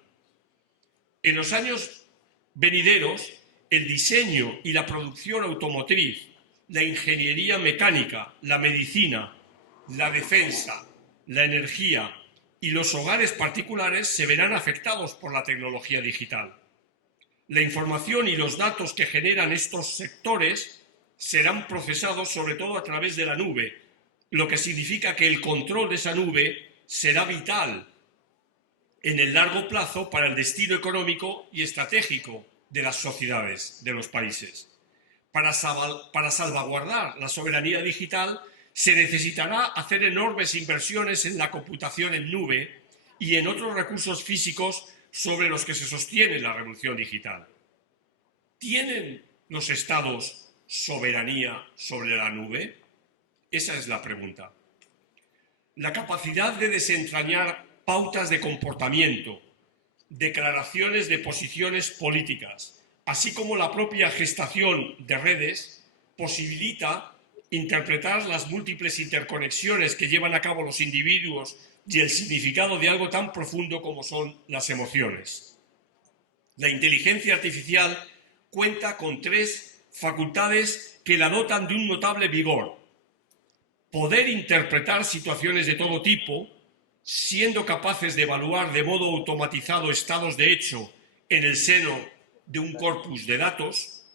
En los años venideros, el diseño y la producción automotriz, la ingeniería mecánica, la medicina, la defensa, la energía y los hogares particulares se verán afectados por la tecnología digital. La información y los datos que generan estos sectores serán procesados sobre todo a través de la nube, lo que significa que el control de esa nube será vital en el largo plazo para el destino económico y estratégico de las sociedades, de los países. Para salvaguardar la soberanía digital se necesitará hacer enormes inversiones en la computación en nube y en otros recursos físicos sobre los que se sostiene la revolución digital. ¿Tienen los estados soberanía sobre la nube? Esa es la pregunta. La capacidad de desentrañar pautas de comportamiento, declaraciones de posiciones políticas, así como la propia gestación de redes, posibilita interpretar las múltiples interconexiones que llevan a cabo los individuos y el significado de algo tan profundo como son las emociones. La inteligencia artificial cuenta con tres facultades que la dotan de un notable vigor: poder interpretar situaciones de todo tipo, siendo capaces de evaluar de modo automatizado estados de hecho en el seno de un corpus de datos;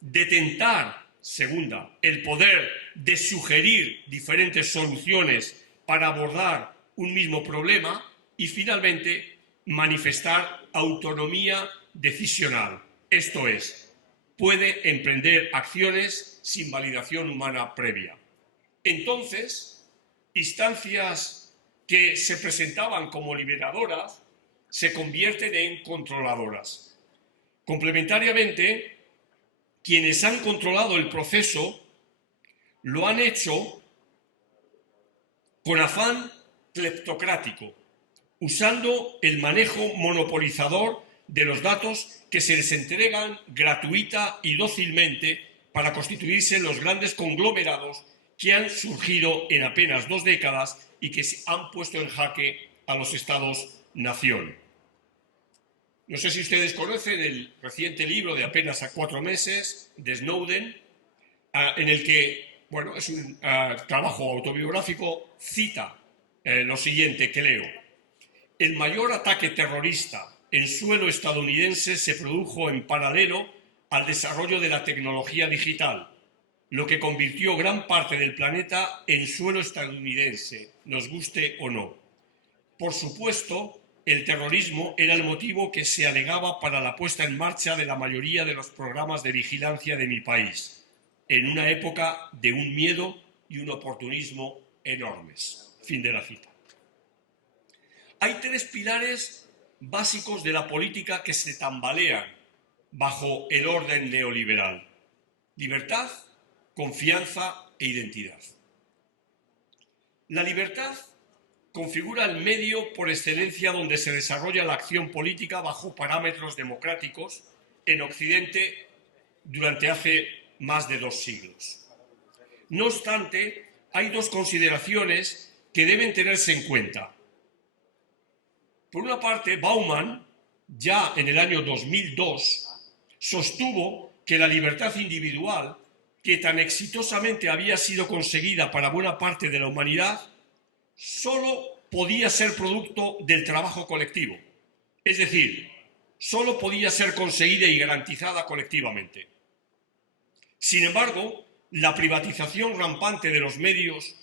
detentar, segunda, el poder de sugerir diferentes soluciones para abordar un mismo problema; y finalmente, manifestar autonomía decisional, esto es, puede emprender acciones sin validación humana previa. Entonces, instancias que se presentaban como liberadoras se convierten en controladoras. Complementariamente, quienes han controlado el proceso lo han hecho con afán cleptocrático, usando el manejo monopolizador de los datos que se les entregan gratuita y dócilmente para constituirse en los grandes conglomerados que han surgido en apenas 2 décadas y que han puesto en jaque a los estados-nación. No sé si ustedes conocen el reciente libro de apenas 4 meses de Snowden, en el que, bueno, es un trabajo autobiográfico, cita lo siguiente que leo: el mayor ataque terrorista en suelo estadounidense se produjo en paralelo al desarrollo de la tecnología digital, lo que convirtió gran parte del planeta en suelo estadounidense, nos guste o no. Por supuesto, el terrorismo era el motivo que se alegaba para la puesta en marcha de la mayoría de los programas de vigilancia de mi país, en una época de un miedo y un oportunismo enormes. Fin de la cita. Hay 3 pilares básicos de la política que se tambalean bajo el orden neoliberal: libertad, confianza e identidad. La libertad configura el medio por excelencia donde se desarrolla la acción política bajo parámetros democráticos en Occidente durante hace más de 2 siglos. No obstante, hay 2 consideraciones que deben tenerse en cuenta. Por una parte, Bauman, ya en el año 2002, sostuvo que la libertad individual, que tan exitosamente había sido conseguida para buena parte de la humanidad, solo podía ser producto del trabajo colectivo. Es decir, solo podía ser conseguida y garantizada colectivamente. Sin embargo, la privatización rampante de los medios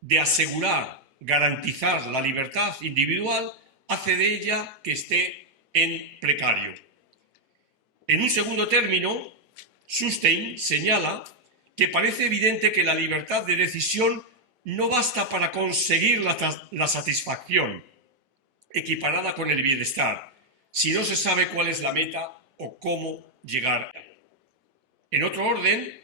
de asegurar, garantizar la libertad individual hace de ella que esté en precario. En un segundo término, Sustein señala que parece evidente que la libertad de decisión no basta para conseguir la satisfacción equiparada con el bienestar, si no se sabe cuál es la meta o cómo llegar. En otro orden,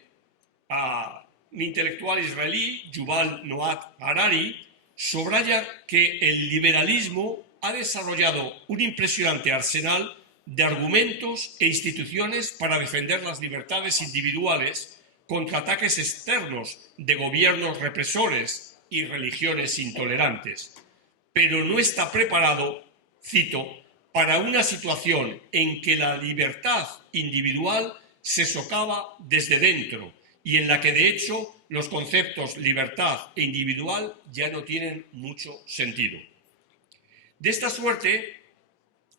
intelectual israelí, Yuval Noah Harari, subraya que el liberalismo ha desarrollado un impresionante arsenal de argumentos e instituciones para defender las libertades individuales contra ataques externos de gobiernos represores y religiones intolerantes, pero no está preparado, cito, para una situación en que la libertad individual se socava desde dentro y en la que, de hecho, los conceptos libertad e individual ya no tienen mucho sentido. De esta suerte,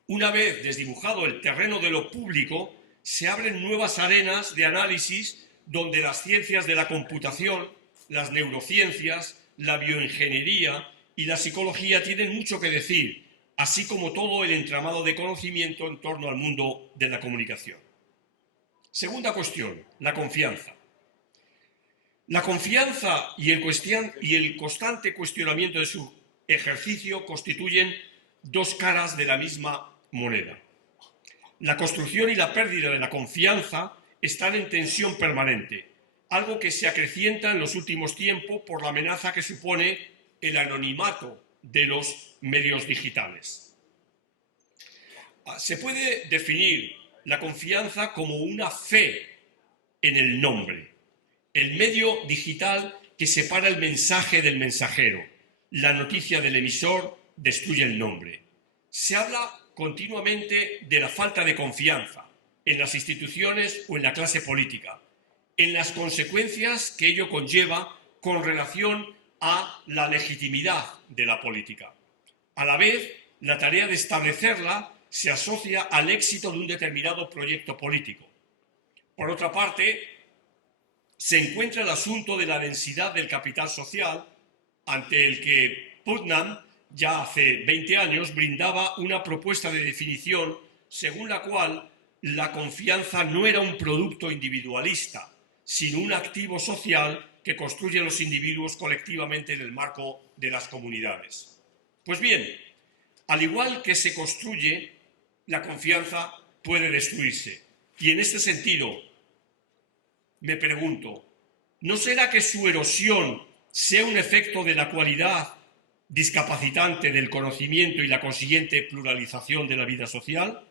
una vez desdibujado el terreno de lo público, se abren nuevas arenas de análisis donde las ciencias de la computación, las neurociencias, la bioingeniería y la psicología tienen mucho que decir, así como todo el entramado de conocimiento en torno al mundo de la comunicación. Segunda cuestión, la confianza. La confianza y el constante cuestionamiento de su ejercicio constituyen dos caras de la misma moneda. La construcción y la pérdida de la confianza están en tensión permanente, algo que se acrecienta en los últimos tiempos por la amenaza que supone el anonimato de los medios digitales. Se puede definir la confianza como una fe en el nombre, el medio digital que separa el mensaje del mensajero, la noticia del emisor destruye el nombre. Se habla continuamente de la falta de confianza en las instituciones o en la clase política, en las consecuencias que ello conlleva con relación a la legitimidad de la política. A la vez, la tarea de establecerla se asocia al éxito de un determinado proyecto político. Por otra parte, se encuentra el asunto de la densidad del capital social, ante el que Putnam ya hace 20 años brindaba una propuesta de definición según la cual la confianza no era un producto individualista, sino un activo social que construyen los individuos colectivamente en el marco de las comunidades. Pues bien, al igual que se construye, la confianza puede destruirse. Y en este sentido, me pregunto, ¿no será que su erosión sea un efecto de la cualidad discapacitante del conocimiento y la consiguiente pluralización de la vida social?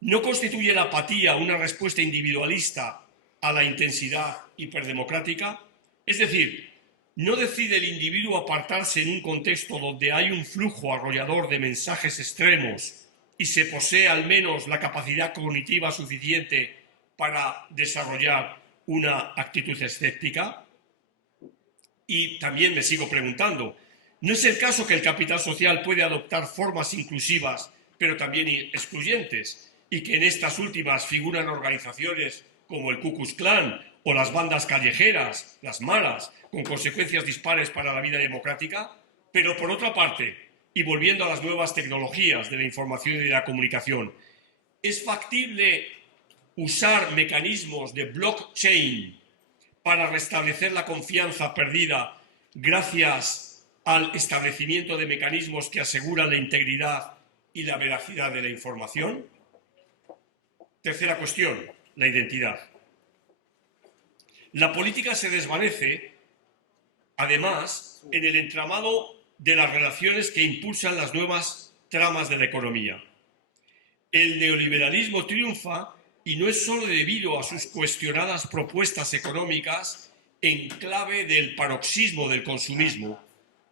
¿No constituye la apatía una respuesta individualista a la intensidad hiperdemocrática? Es decir, ¿no decide el individuo apartarse en un contexto donde hay un flujo arrollador de mensajes extremos y se posee al menos la capacidad cognitiva suficiente para desarrollar una actitud escéptica? Y también me sigo preguntando, ¿no es el caso que el capital social puede adoptar formas inclusivas, pero también excluyentes, y que en estas últimas figuran organizaciones como el Ku Klux Klan o las bandas callejeras, las maras, con consecuencias dispares para la vida democrática? Pero por otra parte, y volviendo a las nuevas tecnologías de la información y de la comunicación, ¿es factible usar mecanismos de blockchain para restablecer la confianza perdida gracias al establecimiento de mecanismos que aseguran la integridad y la veracidad de la información? Tercera cuestión, la identidad. La política se desvanece, además, en el entramado de las relaciones que impulsan las nuevas tramas de la economía. El neoliberalismo triunfa y no es solo debido a sus cuestionadas propuestas económicas en clave del paroxismo del consumismo,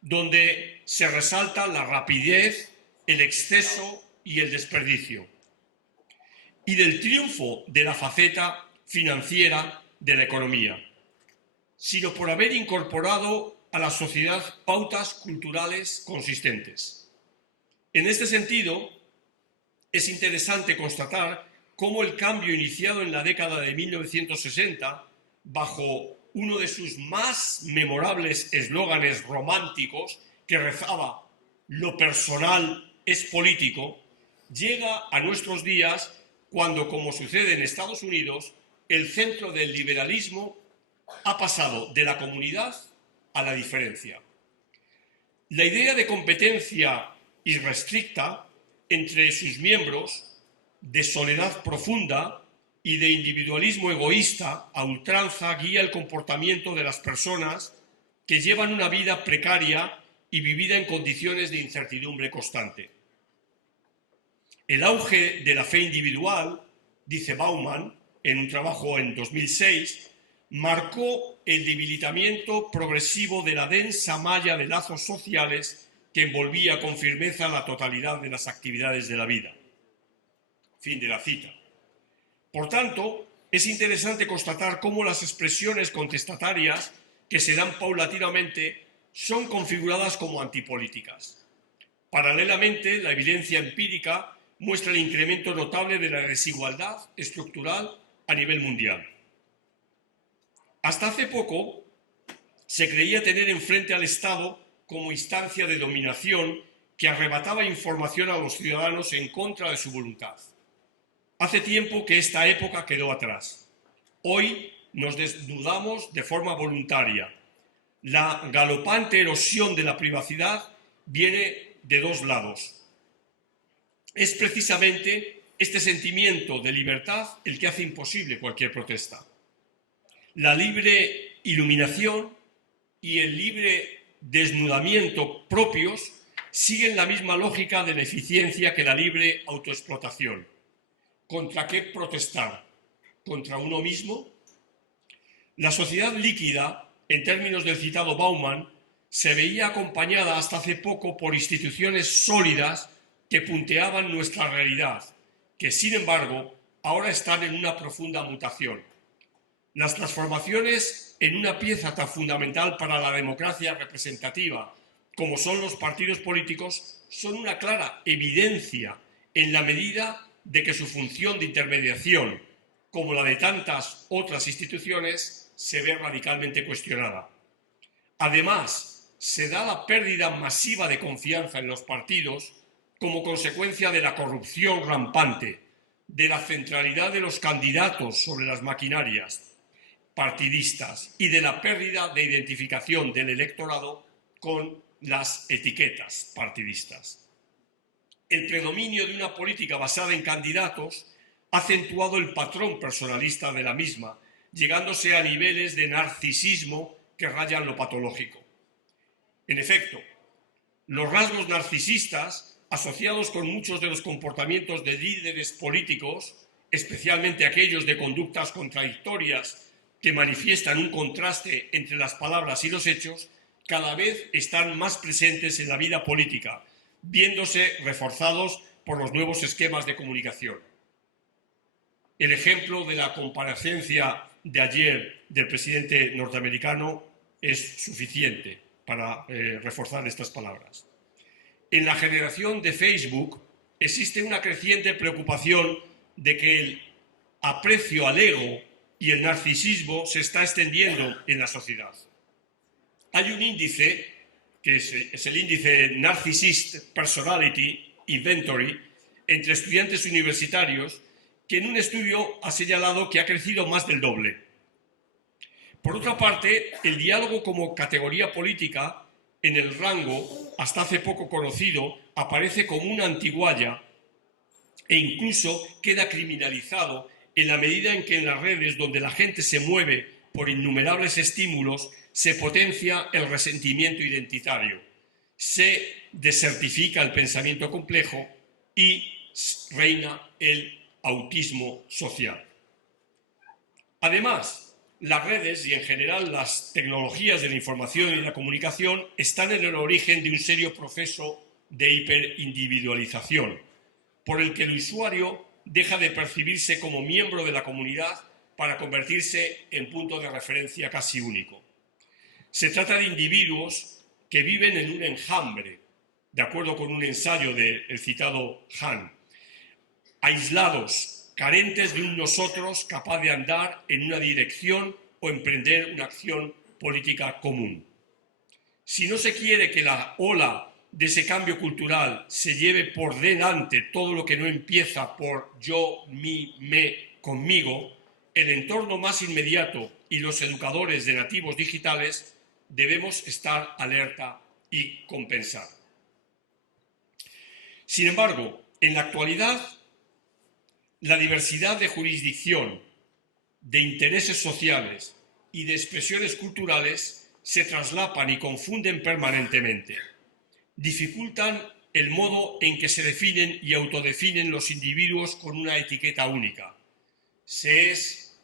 donde se resalta la rapidez, el exceso y el desperdicio, y del triunfo de la faceta financiera de la economía, sino por haber incorporado a la sociedad pautas culturales consistentes. En este sentido, es interesante constatar cómo el cambio iniciado en la década de 1960, bajo uno de sus más memorables eslóganes románticos, que rezaba «Lo personal es político», llega a nuestros días cuando, como sucede en Estados Unidos, el centro del liberalismo ha pasado de la comunidad a la diferencia. La idea de competencia irrestricta entre sus miembros, de soledad profunda, y de individualismo egoísta a ultranza guía el comportamiento de las personas que llevan una vida precaria y vivida en condiciones de incertidumbre constante. El auge de la fe individual, dice Bauman en un trabajo en 2006, marcó el debilitamiento progresivo de la densa malla de lazos sociales que envolvía con firmeza la totalidad de las actividades de la vida. Fin de la cita. Por tanto, es interesante constatar cómo las expresiones contestatarias que se dan paulatinamente son configuradas como antipolíticas. Paralelamente, la evidencia empírica muestra el incremento notable de la desigualdad estructural a nivel mundial. Hasta hace poco se creía tener enfrente al Estado como instancia de dominación que arrebataba información a los ciudadanos en contra de su voluntad. Hace tiempo que esta época quedó atrás. Hoy nos desnudamos de forma voluntaria. La galopante erosión de la privacidad viene de dos lados. Es precisamente este sentimiento de libertad el que hace imposible cualquier protesta. La libre iluminación y el libre desnudamiento propios siguen la misma lógica de la eficiencia que la libre autoexplotación. ¿Contra qué protestar? ¿Contra uno mismo? La sociedad líquida, en términos del citado Bauman, se veía acompañada hasta hace poco por instituciones sólidas que punteaban nuestra realidad, que sin embargo ahora están en una profunda mutación. Las transformaciones en una pieza tan fundamental para la democracia representativa como son los partidos políticos son una clara evidencia en la medida de que su función de intermediación, como la de tantas otras instituciones, se ve radicalmente cuestionada. Además, se da la pérdida masiva de confianza en los partidos como consecuencia de la corrupción rampante, de la centralidad de los candidatos sobre las maquinarias partidistas y de la pérdida de identificación del electorado con las etiquetas partidistas. El predominio de una política basada en candidatos ha acentuado el patrón personalista de la misma, llegándose a niveles de narcisismo que rayan lo patológico. En efecto, los rasgos narcisistas, asociados con muchos de los comportamientos de líderes políticos, especialmente aquellos de conductas contradictorias que manifiestan un contraste entre las palabras y los hechos, cada vez están más presentes en la vida política, viéndose reforzados por los nuevos esquemas de comunicación. El ejemplo de la comparecencia de ayer del presidente norteamericano es suficiente para reforzar estas palabras. En la generación de Facebook existe una creciente preocupación de que el aprecio al ego y el narcisismo se está extendiendo en la sociedad. Hay un índice, que es el índice Narcissist Personality Inventory, entre estudiantes universitarios, que en un estudio ha señalado que ha crecido más del doble. Por otra parte, el diálogo como categoría política en el rango, hasta hace poco conocido, aparece como una antigualla e incluso queda criminalizado en la medida en que en las redes donde la gente se mueve por innumerables estímulos se potencia el resentimiento identitario, se desertifica el pensamiento complejo y reina el autismo social. Además, las redes y en general las tecnologías de la información y la comunicación están en el origen de un serio proceso de hiperindividualización, por el que el usuario deja de percibirse como miembro de la comunidad para convertirse en punto de referencia casi único. Se trata de individuos que viven en un enjambre, de acuerdo con un ensayo del citado Hahn, aislados, carentes de un nosotros capaz de andar en una dirección o emprender una acción política común. Si no se quiere que la ola de ese cambio cultural se lleve por delante todo lo que no empieza por yo, mí, me, conmigo, el entorno más inmediato y los educadores de nativos digitales debemos estar alerta y compensar. Sin embargo, en la actualidad, La diversidad de jurisdicción, de intereses sociales y de expresiones culturales se traslapan y confunden permanentemente. Dificultan el modo en que se definen y autodefinen los individuos con una etiqueta única. Se es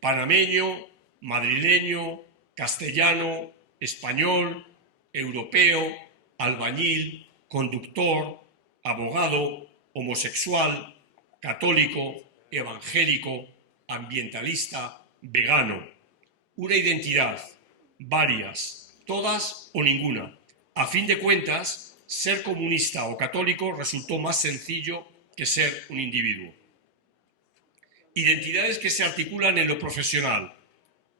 panameño, madrileño, castellano, español, europeo, albañil, conductor, abogado, homosexual, católico, evangélico, ambientalista, vegano. Una identidad, varias, todas o ninguna. A fin de cuentas, ser comunista o católico resultó más sencillo que ser un individuo. Identidades que se articulan en lo profesional,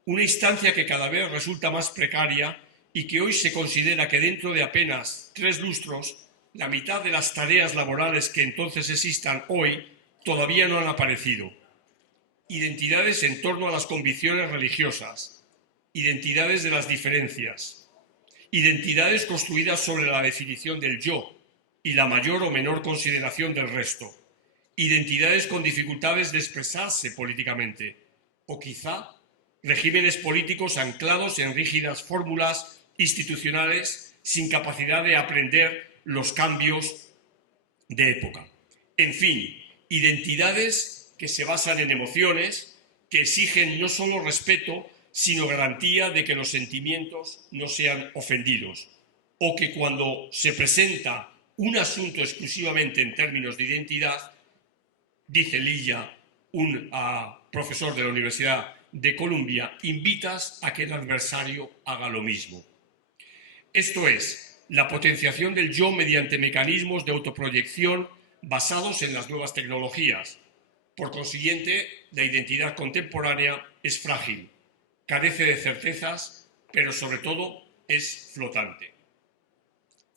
una instancia que cada vez resulta más precaria y que hoy se considera que dentro de apenas 3 lustros, la mitad de las tareas laborales que entonces existan hoy todavía no han aparecido. Identidades en torno a las convicciones religiosas, identidades de las diferencias, identidades construidas sobre la definición del yo y la mayor o menor consideración del resto, identidades con dificultades de expresarse políticamente, o quizá regímenes políticos anclados en rígidas fórmulas institucionales sin capacidad de aprender los cambios de época. En fin, identidades que se basan en emociones, que exigen no solo respeto, sino garantía de que los sentimientos no sean ofendidos, o que cuando se presenta un asunto exclusivamente en términos de identidad, dice Lilla, un profesor de la Universidad de Columbia, invitas a que el adversario haga lo mismo. Esto es, la potenciación del yo mediante mecanismos de autoproyección basados en las nuevas tecnologías. Por consiguiente, la identidad contemporánea es frágil, carece de certezas, pero sobre todo es flotante.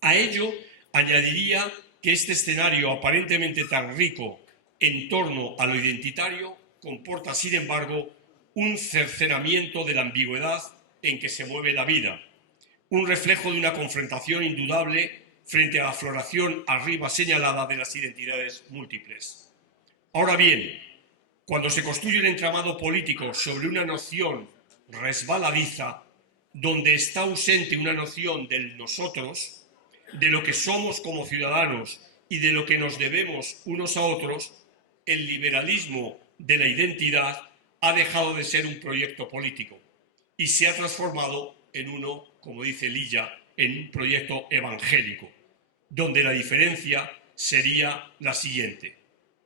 A ello añadiría que este escenario aparentemente tan rico en torno a lo identitario comporta, sin embargo, un cercenamiento de la ambigüedad en que se mueve la vida, un reflejo de una confrontación indudable frente a la floración arriba señalada de las identidades múltiples. Ahora bien, cuando se construye un entramado político sobre una noción resbaladiza, donde está ausente una noción del nosotros, de lo que somos como ciudadanos y de lo que nos debemos unos a otros, el liberalismo de la identidad ha dejado de ser un proyecto político y se ha transformado en uno, como dice Lilla, en un proyecto evangélico, donde la diferencia sería la siguiente.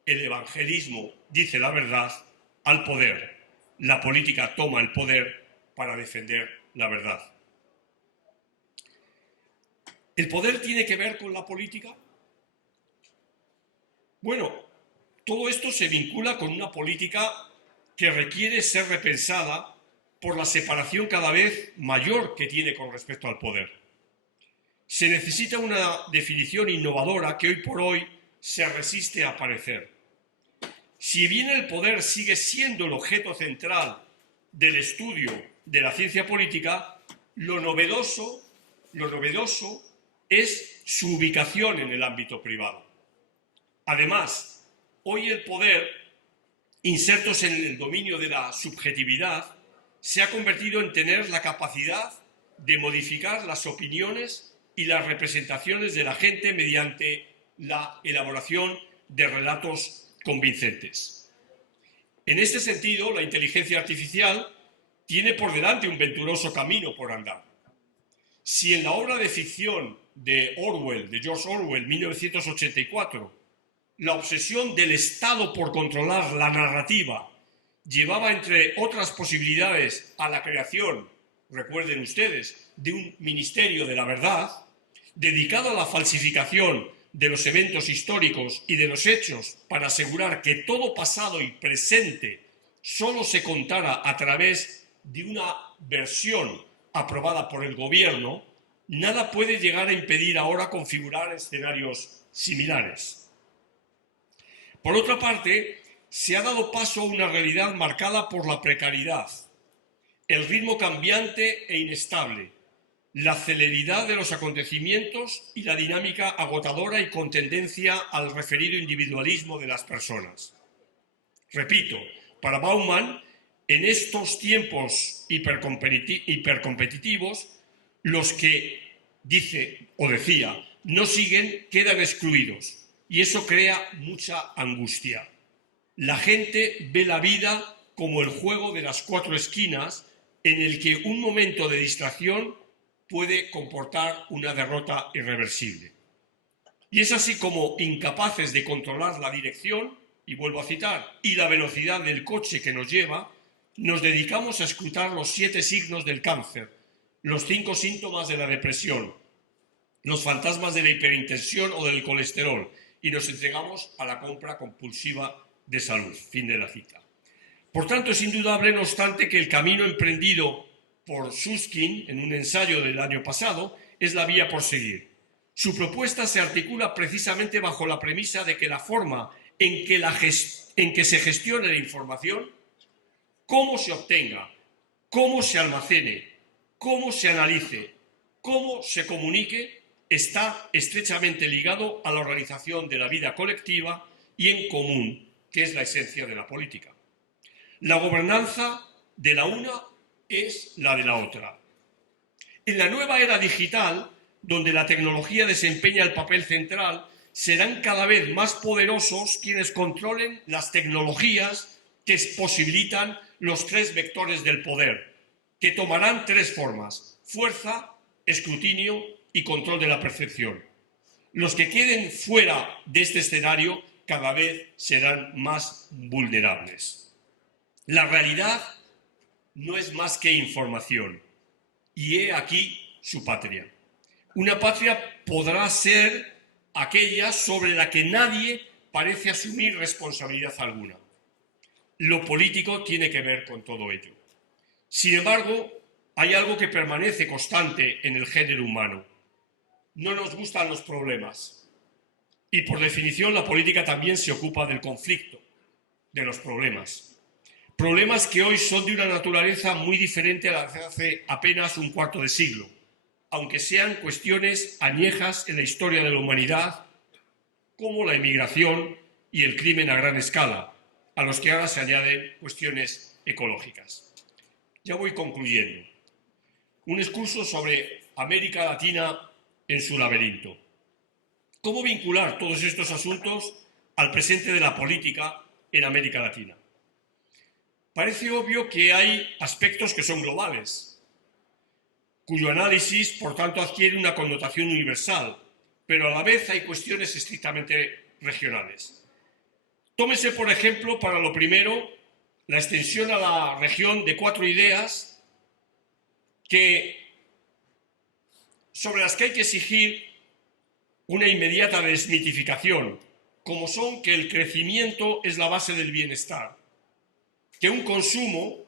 El evangelismo dice la verdad al poder. La política toma el poder para defender la verdad. ¿El poder tiene que ver con la política? Bueno, todo esto se vincula con una política que requiere ser repensada por la separación cada vez mayor que tiene con respecto al poder. Se necesita una definición innovadora que hoy por hoy se resiste a aparecer. Si bien el poder sigue siendo el objeto central del estudio de la ciencia política, lo novedoso es su ubicación en el ámbito privado. Además, hoy el poder, insertos en el dominio de la subjetividad, se ha convertido en tener la capacidad de modificar las opiniones y las representaciones de la gente mediante la elaboración de relatos convincentes. En este sentido, la inteligencia artificial tiene por delante un venturoso camino por andar. Si en la obra de ficción de George Orwell, 1984, la obsesión del Estado por controlar la narrativa llevaba, entre otras posibilidades, a la creación, recuerden ustedes, de un Ministerio de la Verdad, dedicado a la falsificación de los eventos históricos y de los hechos para asegurar que todo pasado y presente solo se contara a través de una versión aprobada por el gobierno, nada puede llegar a impedir ahora configurar escenarios similares. Por otra parte, se ha dado paso a una realidad marcada por la precariedad, el ritmo cambiante e inestable, la celeridad de los acontecimientos y la dinámica agotadora y con tendencia al referido individualismo de las personas. Repito, para Bauman, en estos tiempos hipercompetitivos, los que dice o decía no siguen quedan excluidos y eso crea mucha angustia. La gente ve la vida como el juego de las cuatro esquinas en el que un momento de distracción puede comportar una derrota irreversible. Y es así como, incapaces de controlar la dirección, y vuelvo a citar, y la velocidad del coche que nos lleva, nos dedicamos a escrutar los 7 signos del cáncer, los 5 síntomas de la depresión, los fantasmas de la hiperintensión o del colesterol, y nos entregamos a la compra compulsiva de salud. Fin de la cita. Por tanto, es indudable, no obstante, que el camino emprendido por Susskind en un ensayo del año pasado es la vía por seguir. Su propuesta se articula precisamente bajo la premisa de que la forma en que se gestione la información, cómo se obtenga, cómo se almacene, cómo se analice, cómo se comunique, está estrechamente ligado a la organización de la vida colectiva y en común, que es la esencia de la política. La gobernanza de la una es la de la otra. En la nueva era digital, donde la tecnología desempeña el papel central, serán cada vez más poderosos quienes controlen las tecnologías que posibilitan los 3 vectores del poder, que tomarán 3 formas: fuerza, escrutinio y control de la percepción. Los que queden fuera de este escenario cada vez serán más vulnerables. La realidad no es más que información, y he aquí su patria. Una patria podrá ser aquella sobre la que nadie parece asumir responsabilidad alguna. Lo político tiene que ver con todo ello. Sin embargo, hay algo que permanece constante en el género humano. No nos gustan los problemas. Y por definición, la política también se ocupa del conflicto, de los problemas. Problemas que hoy son de una naturaleza muy diferente a la de hace apenas un cuarto de siglo, aunque sean cuestiones añejas en la historia de la humanidad, como la emigración y el crimen a gran escala, a los que ahora se añaden cuestiones ecológicas. Ya voy concluyendo. Un excurso sobre América Latina en su laberinto. ¿Cómo vincular todos estos asuntos al presente de la política en América Latina? Parece obvio que hay aspectos que son globales, cuyo análisis, por tanto, adquiere una connotación universal, pero a la vez hay cuestiones estrictamente regionales. Tómese, por ejemplo, para lo primero, la extensión a la región de 4 ideas sobre las que hay que exigir una inmediata desmitificación, como son que el crecimiento es la base del bienestar, que un consumo,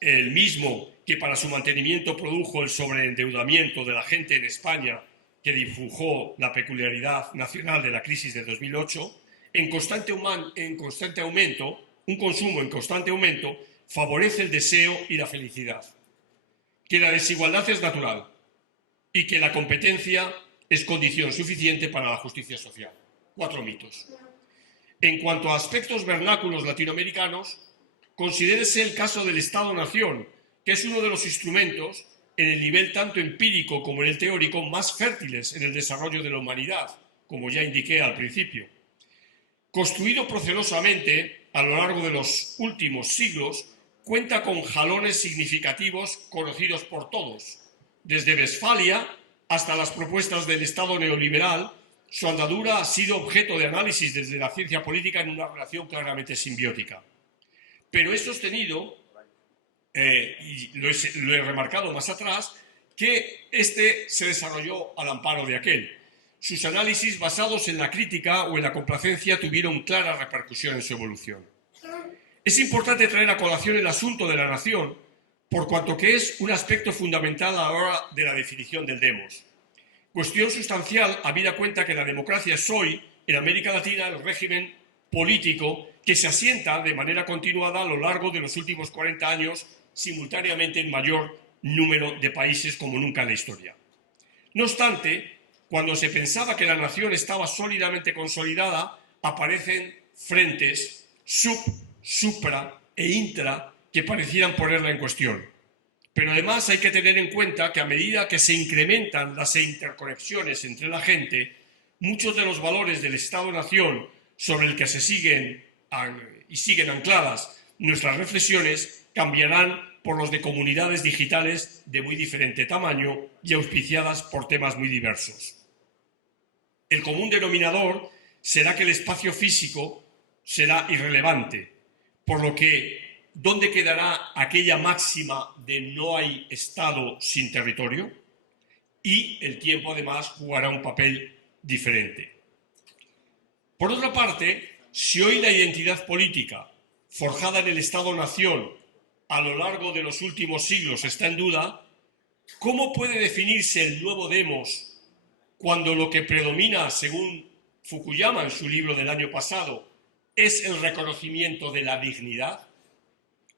el mismo que para su mantenimiento produjo el sobreendeudamiento de la gente en España, que dibujó la peculiaridad nacional de la crisis de 2008, un consumo en constante aumento, favorece el deseo y la felicidad, que la desigualdad es natural y que la competencia es condición suficiente para la justicia social. 4 mitos. En cuanto a aspectos vernáculos latinoamericanos, considérese el caso del Estado-Nación, que es uno de los instrumentos, en el nivel tanto empírico como en el teórico, más fértiles en el desarrollo de la humanidad, como ya indiqué al principio. Construido procelosamente a lo largo de los últimos siglos, cuenta con jalones significativos conocidos por todos. Desde Westfalia hasta las propuestas del Estado neoliberal, su andadura ha sido objeto de análisis desde la ciencia política en una relación claramente simbiótica. Pero he sostenido, y lo he remarcado más atrás, que este se desarrolló al amparo de aquel. Sus análisis basados en la crítica o en la complacencia tuvieron clara repercusión en su evolución. Es importante traer a colación el asunto de la nación, por cuanto que es un aspecto fundamental a la hora de la definición del demos. Cuestión sustancial, habida cuenta que la democracia es hoy, en América Latina, el régimen político que se asienta de manera continuada a lo largo de los últimos 40 años, simultáneamente en mayor número de países como nunca en la historia. No obstante, cuando se pensaba que la nación estaba sólidamente consolidada, aparecen frentes sub, supra e intra que parecieran ponerla en cuestión. Pero además hay que tener en cuenta que a medida que se incrementan las interconexiones entre la gente, muchos de los valores del Estado-Nación sobre el que se siguen ancladas nuestras reflexiones cambiarán por los de comunidades digitales de muy diferente tamaño y auspiciadas por temas muy diversos. El común denominador será que el espacio físico será irrelevante, por lo que ¿dónde quedará aquella máxima de no hay Estado sin territorio? Y el tiempo además jugará un papel diferente. Por otra parte, si hoy la identidad política forjada en el Estado-Nación a lo largo de los últimos siglos está en duda, ¿cómo puede definirse el nuevo demos cuando lo que predomina, según Fukuyama en su libro del año pasado, es el reconocimiento de la dignidad?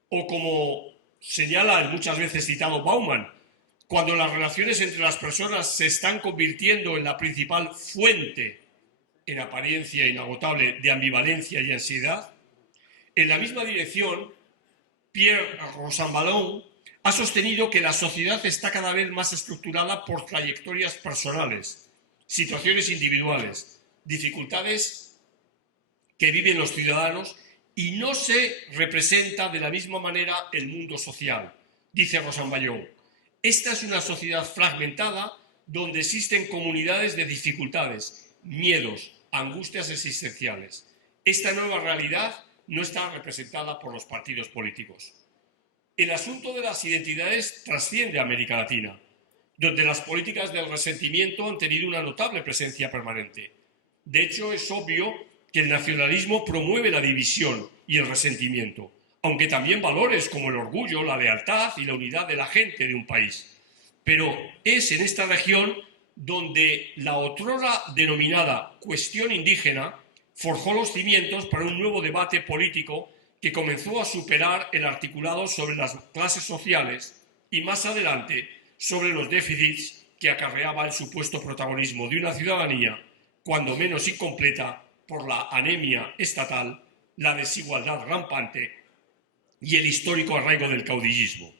O como señala el muchas veces citado Bauman, cuando las relaciones entre las personas se están convirtiendo en la principal fuente, en apariencia inagotable, de ambivalencia y ansiedad. En la misma dirección, Pierre Rosanvallon ha sostenido que la sociedad está cada vez más estructurada por trayectorias personales, situaciones individuales, dificultades que viven los ciudadanos y no se representa de la misma manera el mundo social, dice Rosanvallon. Esta es una sociedad fragmentada donde existen comunidades de dificultades, miedos, angustias existenciales. Esta nueva realidad no está representada por los partidos políticos. El asunto de las identidades trasciende a América Latina, donde las políticas del resentimiento han tenido una notable presencia permanente. De hecho, es obvio que el nacionalismo promueve la división y el resentimiento, aunque también valores como el orgullo, la lealtad y la unidad de la gente de un país. Pero es en esta región donde la otrora denominada cuestión indígena forjó los cimientos para un nuevo debate político que comenzó a superar el articulado sobre las clases sociales y más adelante sobre los déficits que acarreaba el supuesto protagonismo de una ciudadanía, cuando menos incompleta por la anemia estatal, la desigualdad rampante y el histórico arraigo del caudillismo.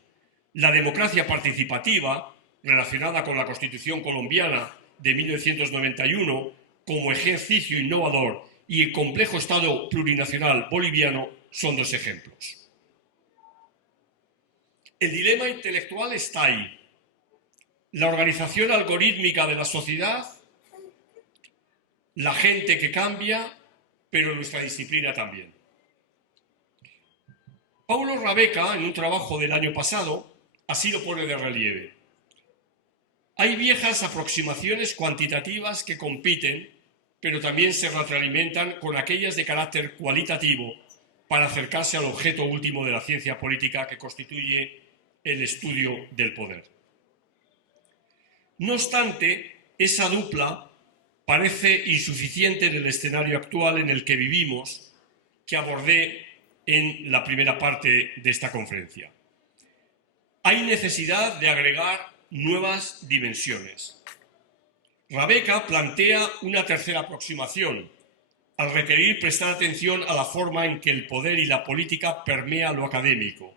La democracia participativa, relacionada con la Constitución colombiana de 1991 como ejercicio innovador, y el complejo Estado plurinacional boliviano son dos ejemplos. El dilema intelectual está ahí. La organización algorítmica de la sociedad, la gente que cambia, pero nuestra disciplina también. Paulo Rabeca, en un trabajo del año pasado, así lo pone de relieve. Hay viejas aproximaciones cuantitativas que compiten, pero también se retroalimentan con aquellas de carácter cualitativo para acercarse al objeto último de la ciencia política que constituye el estudio del poder. No obstante, esa dupla parece insuficiente en el escenario actual en el que vivimos, que abordé en la primera parte de esta conferencia. Hay necesidad de agregar nuevas dimensiones. Rabeca plantea una tercera aproximación, al requerir prestar atención a la forma en que el poder y la política permea lo académico.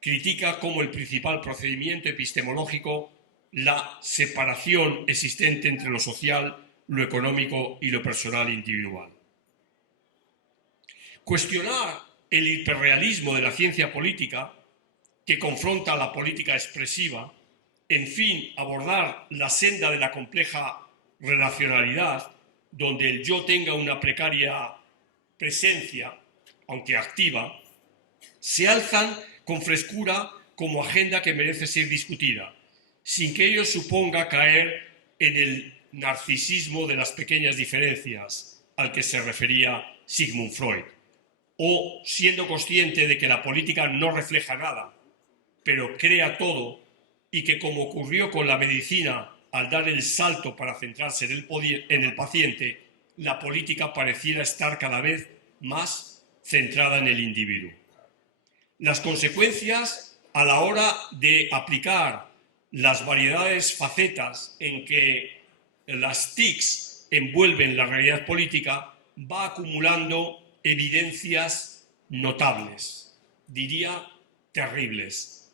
Critica como el principal procedimiento epistemológico la separación existente entre lo social, lo económico y lo personal individual. Cuestionar el hiperrealismo de la ciencia política, que confronta a la política expresiva, en fin, abordar la senda de la compleja relacionalidad, donde el yo tenga una precaria presencia, aunque activa, se alzan con frescura como agenda que merece ser discutida, sin que ello suponga caer en el narcisismo de las pequeñas diferencias al que se refería Sigmund Freud, o siendo consciente de que la política no refleja nada, pero crea todo, y que, como ocurrió con la medicina al dar el salto para centrarse en el paciente, la política pareciera estar cada vez más centrada en el individuo. Las consecuencias a la hora de aplicar las variedades facetas en que las TICs envuelven la realidad política va acumulando evidencias notables, diría terribles,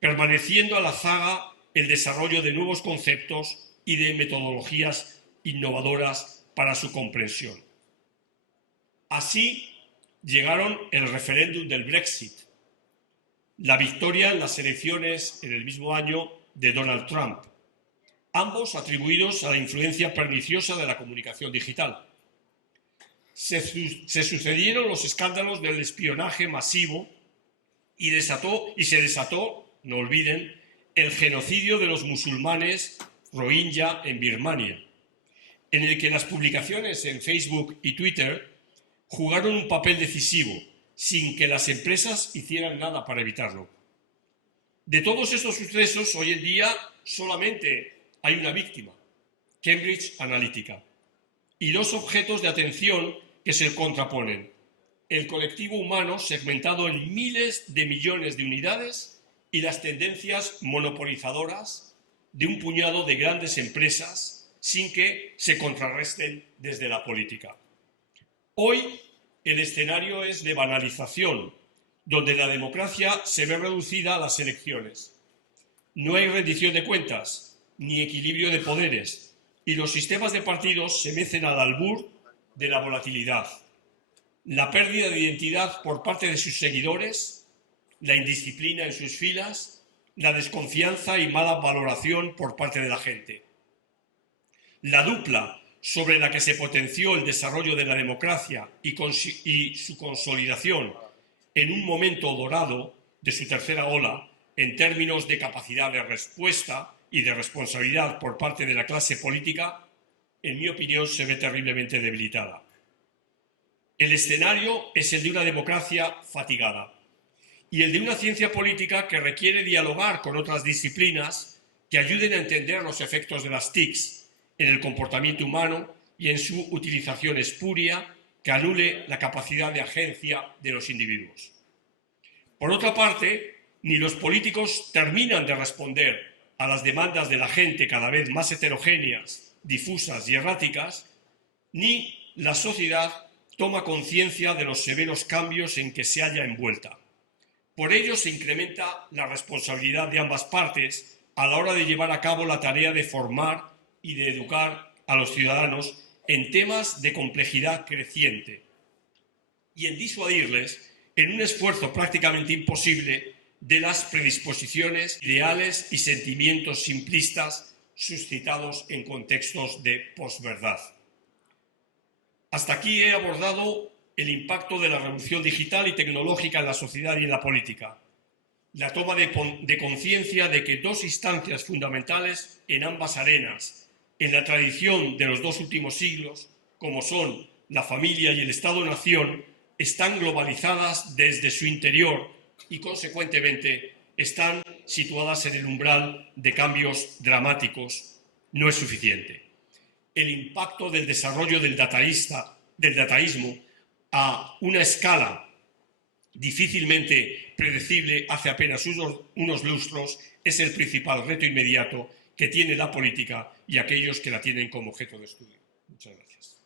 permaneciendo a la zaga el desarrollo de nuevos conceptos y de metodologías innovadoras para su comprensión. Así llegaron el referéndum del Brexit, la victoria en las elecciones en el mismo año de Donald Trump, ambos atribuidos a la influencia perniciosa de la comunicación digital. Se sucedieron los escándalos del espionaje masivo y se desató, no olviden, el genocidio de los musulmanes rohingya en Birmania, en el que las publicaciones en Facebook y Twitter jugaron un papel decisivo, sin que las empresas hicieran nada para evitarlo. De todos estos sucesos, hoy en día solamente hay una víctima, Cambridge Analytica, y dos objetos de atención que se contraponen: el colectivo humano segmentado en miles de millones de unidades y las tendencias monopolizadoras de un puñado de grandes empresas sin que se contrarresten desde la política. Hoy el escenario es de banalización, donde la democracia se ve reducida a las elecciones. No hay rendición de cuentas ni equilibrio de poderes y los sistemas de partidos se mecen al albur de la volatilidad, la pérdida de identidad por parte de sus seguidores, la indisciplina en sus filas, la desconfianza y mala valoración por parte de la gente. La dupla sobre la que se potenció el desarrollo de la democracia y su consolidación en un momento dorado de su tercera ola en términos de capacidad de respuesta y de responsabilidad por parte de la clase política, en mi opinión, se ve terriblemente debilitada. El escenario es el de una democracia fatigada y el de una ciencia política que requiere dialogar con otras disciplinas que ayuden a entender los efectos de las TICs en el comportamiento humano y en su utilización espuria que anule la capacidad de agencia de los individuos. Por otra parte, ni los políticos terminan de responder a las demandas de la gente cada vez más heterogéneas, difusas y erráticas, ni la sociedad toma conciencia de los severos cambios en que se halla envuelta. Por ello se incrementa la responsabilidad de ambas partes a la hora de llevar a cabo la tarea de formar y de educar a los ciudadanos en temas de complejidad creciente y en disuadirles en un esfuerzo prácticamente imposible de las predisposiciones, ideales y sentimientos simplistas suscitados en contextos de posverdad. Hasta aquí he abordado el impacto de la revolución digital y tecnológica en la sociedad y en la política, la toma de conciencia de que dos instancias fundamentales en ambas arenas, en la tradición de los dos últimos siglos, como son la familia y el Estado-nación, están globalizadas desde su interior y, consecuentemente, están situadas en el umbral de cambios dramáticos, no es suficiente. El impacto del desarrollo del dataísmo a una escala difícilmente predecible hace apenas unos lustros es el principal reto inmediato que tiene la política y aquellos que la tienen como objeto de estudio. Muchas gracias.